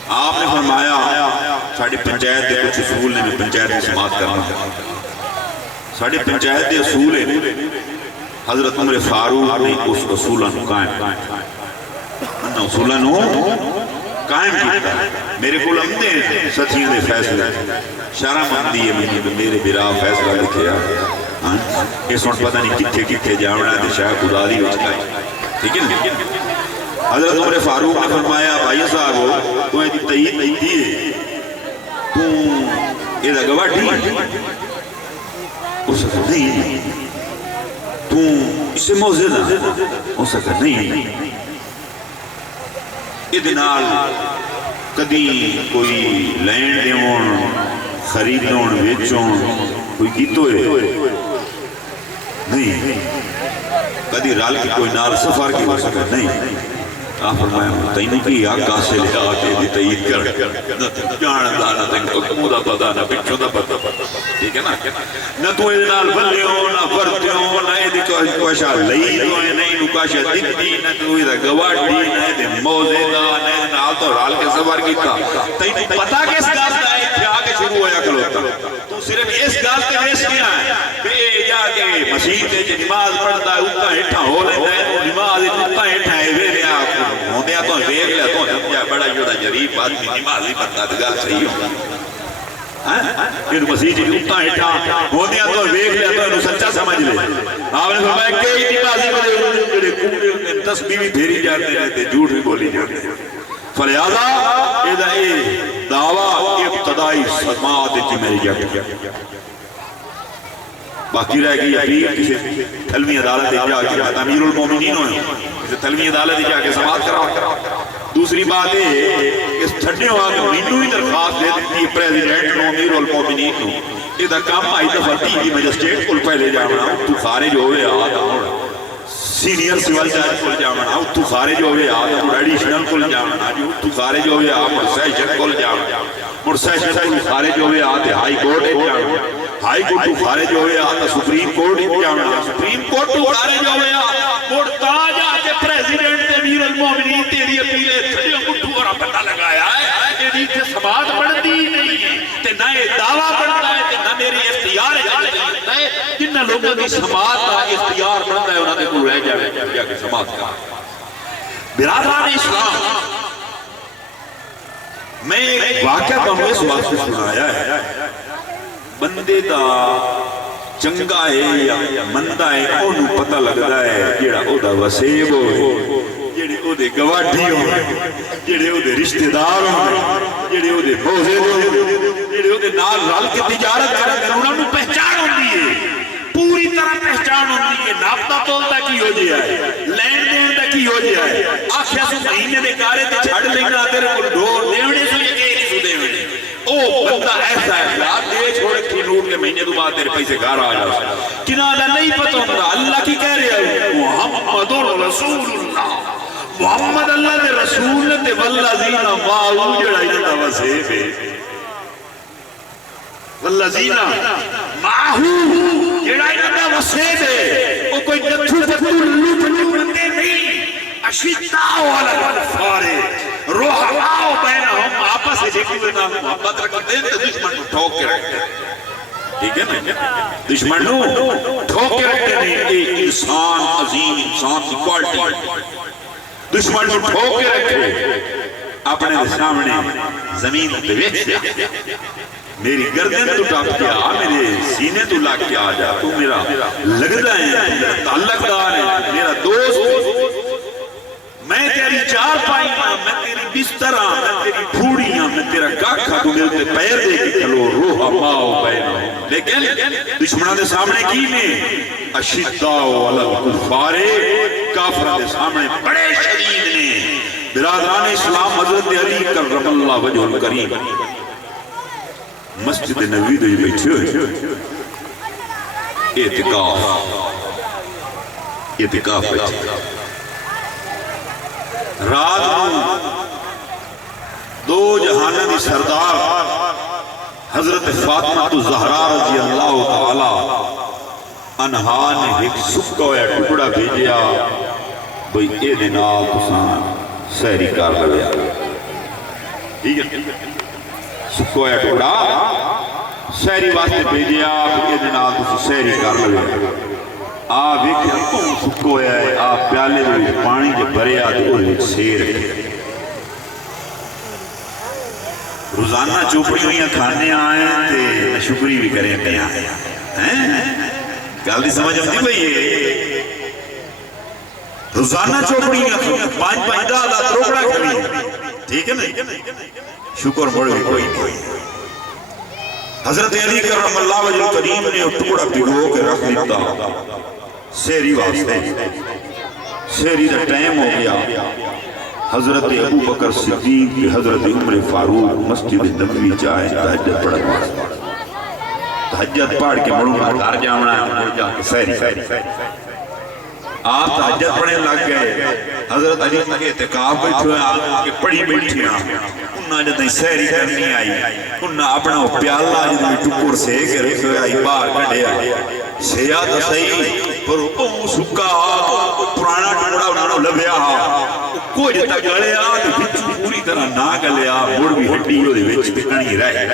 آپ نے فرمایا ساڑھے پنچایت دے کچھ اصول نے میں پنچایت میں سماعت کرنا ساڑھے پنچایت دے اصول ہے حضرت عمر فاروق نے اس اصولن قائم کیتا میرے کو لمدے ہیں ستھیاں دے فیصلے شرع مندی ہے میرے برا فیصلہ لکھیا اس وقت پتہ نہیں کتھے کتھے جاونا ہے شاہ خدا دی وچ کا ٹھیک ہے حضرت عمر فاروق نے فرمایا بھائی صاحب ہو تو ایدی تئید نہیں دیئے تو ایدہ گواہ ٹھیک اس کا نہیں تو اسے موزد ہے اس کا نہیں ادنال کدی کوئی لینڈ دیون خریدون ویچون کوئی کیتو ہے نہیں کدی رال کی کوئی نال سفر کی ہو سکتا نہیں آپ فرمایا تینوں کی آقا سے لے آتے دی تئید کر جان دانا تنگ حکمو دا پتا نہ پچھو دا پتا ٹھیک ہے نا نہ تو ادنال بلیوں نہ ورتیوں نہ ایدی کوشا لئی دوئے نہ انہوں کوشا دکھتی نہ تو ادھا گواٹی نہ ایدی موزے دا نہ ایدی نال تو رال کے سفر کی تا تینوں پتا کس گاز دا ہے پھر آگے شروع ہویا کلوتا تو صرف اس گاز کے ریس کیا ہے بے جا کے مسیح تے نماز پڑھتا ہے اتنا ہٹھا ہو لیتا ہے نماز اتنا ہٹھا ہے وے لیا ہوندیا تو ویگ لیا تو سمجھا بڑا جوڑا جریب آدمی نماز ہی پڑھتا ہے گل صحیح ہو پھر مسیح جی اتنا ہٹھا ہوندیا تو ویگ لیا تو انہوں سچا سمجھ لے آپ نے فرمایا کئی نمازی بڑے جڑے کمڑے تسبیح بھی پھیری جاتے رہتے جھوٹ بھی بولی جاتے فلہذا ایدہ اے دعویٰ ابتدائی سماعت کی میری جاتی باقی رہ گئی اپیل کسی تھلوی عدالت جا کے امیر المومنین ہوئے کسی تھلوی عدالت جا کے سماعت کرا دوسری بات ہے اس تھڑنے ہوا کہ مینو ہی درخواست دے دیتی پریزیڈنٹ نو امیر المومنین نو ایدہ کام آئی دفعہ ٹی مجسٹریٹ کل پہلے جانا تو خارج ہوئے آتا سینئر سیول جج کل جانا تو خارج ہوئے آتا ایڈیشنل کل جانا تو خارج ہوئے آتا مرسیشن کل جانا مرسیشن کل خارج ہوئے آتے ہائی کورٹ جانا ہائی کورٹ تو خارج ہوئے آتا سپریم کورٹ جانا سپریم کورٹ تو خارج ہوئے آتا مرتاج آتے پریزیڈنٹ امیر المومنین تیری اپیلے تھڑیوں مٹھو اور پتہ لگایا ہے کہ نیچے سماعت بڑھتی ہی نہیں ہے تے نئے دعویٰ بڑھتا ہے تے بندہ میرے اختیار ہے جن لوگوں کی سماعت کا اختیار بنتا ہے انہوں نے کو رہ جا کے سماعت کا برادران اسلام میں ایک واقعہ تو اس واسطے سنایا ہے بندے دا چنگا ہے یا مندہ ہے انہوں پتہ لگتا ہے جیڑا او دا وسیب ہو جیڑے او دے گواٹھی ہو جیڑے او دے رشتہ دار ہو جیڑے او دے موزے ہو جیڑے او دے نال رل کے تجارت کرتے ہیں انہوں نے پہچان ہوتی ہے پوری طرح پہچان ہوتی ہے ناپتا تولتا کی ہو جیا ہے لین دین دا کی ہو جیا ہے آخیا سو مہینے دے کارے تے چھڑ لینا تیرے کو ڈور دیونے سو یہ کہے نہیں سو دیونے او بندہ ایسا ہے یاد دے چھوڑ کے نوٹ کے مہینے دو بعد تیرے پیسے گھر آ جاؤ کنالہ نہیں پتہ ہوتا اللہ کی کہہ رہے ہیں محمد رسول اللہ محمد اللہ دے رسول تے والذین معہو جڑا انہاں دا وصیف ہے والذین معہو جڑا انہاں دا وصیف ہے او کوئی نتھو پتو لوٹ بندے نہیں اشداء علی الکفار رحماء بینہم آپس سے جے کوئی نہ محبت رکھتے ہیں تو دشمن کو ٹھوک کے رکھتے ہیں ٹھیک ہے نا دشمن کو ٹھوک کے رکھتے ہیں ایک انسان عظیم انسان کی کوالٹی دشمن کو ٹھوک کے رکھے اپنے سامنے زمین پہ ویچ دیا میری گردن تو ٹاپ کیا میرے سینے تو لاکھ کے آ جا تو میرا لگتا ہے میرا تعلق دار ہے میرا دوست میں تیری چار پائی ہاں میں تیری بستر ہاں میں تیری پھوڑی ہاں میں تیرا کاکھا تو میرے تے پیر دے کے چلو روح ماؤ بینو لیکن دشمنہ دے سامنے کی میں اشداء علی الکفار کافرہ دے سامنے بڑے شدید نے برادران اسلام حضرت علی کرم اللہ وجہ الکریم مسجد نبوی دے بیٹھے ہوئے اعتکاف رات میں دو جہانہ دی سردار حضرت فاطمہ الزہرا رضی اللہ تعالی انہا نے ایک سکا ہویا ٹکڑا بھیجیا بھئی اے دینا تسان سہری کار لگیا ٹھیک ہے سکا ہویا ٹکڑا سہری واسطے بھیجیا اے دینا تسان سہری کار لگیا آپ ایک کون سکا ہویا ہے آپ پیالے دے پانی جب بھریا تو ایک سیر ہے روزانہ چوپڑی ہوئی کھانے آئے تھے شکری بھی کریں پہ آئے گل دی سمجھ آتی بھئی روزانہ چوپڑی ہوئی پانچ دادا تروکڑا کھڑی ٹھیک ہے نا شکر بڑھ بھی کوئی حضرت علی کرم اللہ وجہ الکریم نے ٹکڑا پگو کے رکھ دیتا سیری واسطے سیری دا ٹائم ہو گیا حضرت ابو بکر صدیق حضرت عمر فاروق مسجد نبوی جائے تہجد پڑھا واسطہ تہجد پڑھ کے مڑوں کا گھر جانا ہے مڑ جا کے سہری آپ تہجد پڑھنے لگ گئے حضرت علی کے اعتکاف بیٹھے ہوئے آپ کے پڑھی بیٹھے ہیں انہاں جتنی سہری کرنی آئی انہاں اپنا پیالہ جتنی ٹکڑ سے کے رکھے آئی باہر کھڑے آئی سیاہ تو صحیح پر او سکا پرانا ٹکڑا انہوں نے لبیا کوئی جتا گلیا تو بچو پوری طرح نہ گلیا مڑ بھی ہڈی ہو دے وچ پکنی رہے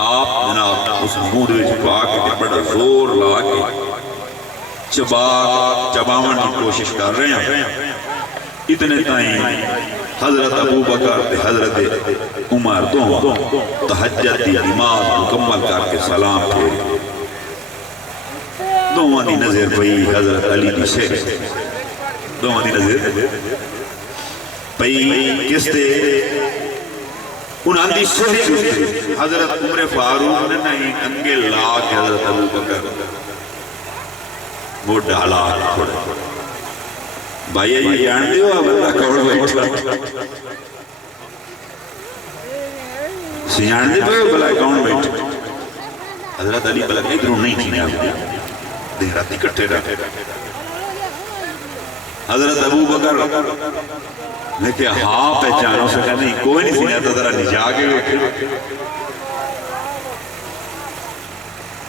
آپ جناب اس مود وچ پاک کے بڑا زور لا کے چباون کی کوشش کر رہے ہیں اتنے تائیں حضرت ابو بکر تے حضرت عمر دو تہجد دی نماز مکمل کر کے سلام پھیرے دوہاں دی نظر پئی حضرت علی دی شیر دوہاں دی نظر پئی کس دے انہاں دی شیر حضرت عمر فاروق نے نہیں انگے لا کے حضرت ابو بکر وہ ڈالا تھوڑا بھائی یہ جان دیو بندہ کون بیٹھا سیان دے پہ بلا کون بیٹھا حضرت علی بلا ادھروں نہیں چینا دہراتی کٹھے رہے حضرت ابو بکر نے کہا ہاں پہچانوں سے کہا نہیں کوئی نہیں سینا تھا ذرا نجا کے بیٹھے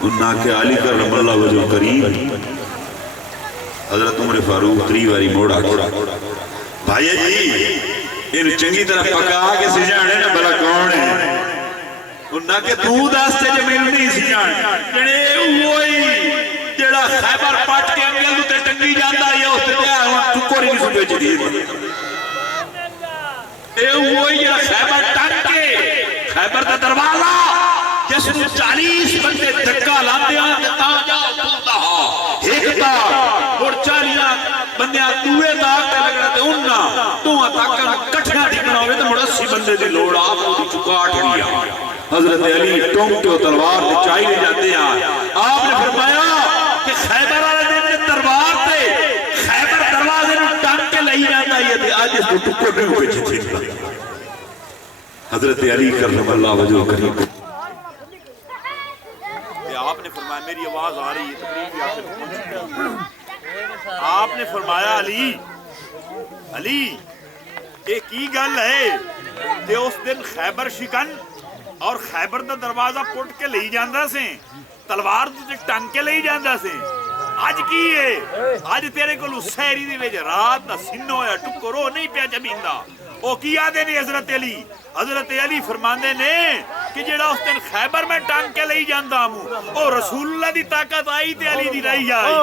انہاں کے علی کرم اللہ وجہ کریم حضرت عمر فاروق تری واری موڑا بھائی جی ان چنگی طرح پکا کے سجانے نا بلا کون ہے انہاں کہ تو داستے جو میں نہیں سی جان جڑے ہوئی جڑا خیبر پاٹ کے انگل تے ٹنگی جاندا یا اس تے ٹکور نہیں سن بیچ دی اے ہوئی جڑا خیبر ٹنگ کے خیبر دا دروازہ جس کو 40 بندے دھکا لاندے ہاں تے تا جا کھلدا ہا ایک تا اور 40 بندے دوے تاک تے لگنا تے انہاں دوہاں تاکاں کٹھیاں ٹھکنا ہوئے تے مڑ 80 بندے دی لوڑ آپ دی چکاٹ ہوئی حضرت علی ٹونکتے و تلوار تے چاہی لے جاتے ہیں آپ نے فرمایا کہ خیبر والے دن نے تلوار تے خیبر دروازے میں ٹانگ کے لئی جاتا ہے تے آج اس کو ٹکر نہیں ہوئے چھتے حضرت علی کرم اللہ وجہ کریم آپ نے فرمایا میری آواز آ رہی ہے تقریب بھی آخر پہنچ گئی آپ نے فرمایا علی ایک ہی گل ہے کہ اس دن خیبر شکن اور خیبر دا دروازہ پٹ کے لئی جاندہ سے تلوار تے ٹنگ کے لئی جاندہ سے آج کی ہے آج تیرے کو سہری دی وجہ رات دا سنو یا ٹکرو نہیں پیا جمیندہ او کی آدھے نہیں حضرت علی فرماندے نے کہ جڑا اس دن خیبر میں ٹانگ کے لئی جاندہ ہوں او رسول اللہ دی طاقت آئی تے علی دی رہی آئی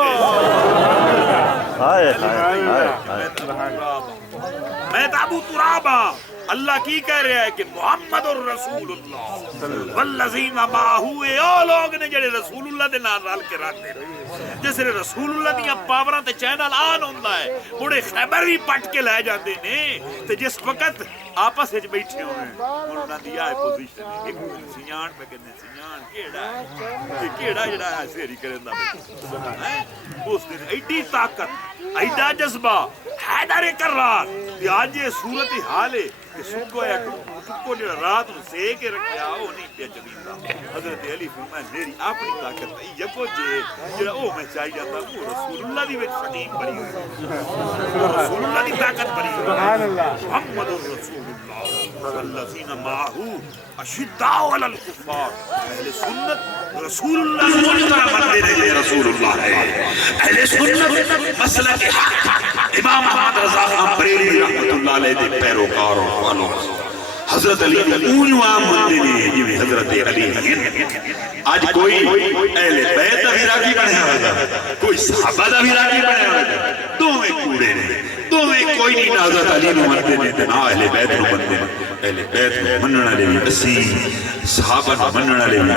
میں تابو ترابا اللہ کی کہہ رہا ہے کہ محمد الرسول اللہ والذین معہو او لوگ نے جڑے رسول اللہ دے نال رل کے رکھتے رہے جس نے رسول اللہ دیاں پاوراں تے چینل آن ہوندا ہے بڑے خیبر بھی پٹ کے لے جاندے نے تے جس وقت آپس وچ بیٹھے ہوئے انہاں دی آئے پوزیشن ایک سیان پہ کہندے سیان کیڑا جڑا ہے سیری کرندا ہے اس دن ایڈی طاقت ایڈا جذبہ حیدر کرار کہ آج یہ صورت حال ہے کہ سکو یا ٹکو جڑا رات نو سے کے رکھیا وہ نہیں پیا جمیندہ حضرت علی فرمایا میری اپنی طاقت یکو جڑا او میں چاہی جاتا وہ رسول اللہ دی وچ فٹیم بری ہوئی رسول اللہ دی طاقت بری ہوئی محمد الرسول اللہ والذین معہو اشداء علی الکفار اہل سنت رسول اللہ کی طرح مانتے رہے رسول اللہ ہے اہل سنت مسلک حق امام احمد رضا خان بریلوی رحمت اللہ علیہ دے پیروکار اور فالوورز حضرت علی اونوں عام بندے نے جویں حضرت علی آج کوئی اہل بیت دا بھی راگی بنیا ہوگا کوئی صحابہ دا بھی راگی بنیا ہوگا دوویں کوڑے نے دوویں کوئی نہیں نہ حضرت علی نو منتے نے تے نہ اہل بیت نو منتے نے اہل بیت نو منن والے بھی اسی صحابہ نو منن والے بھی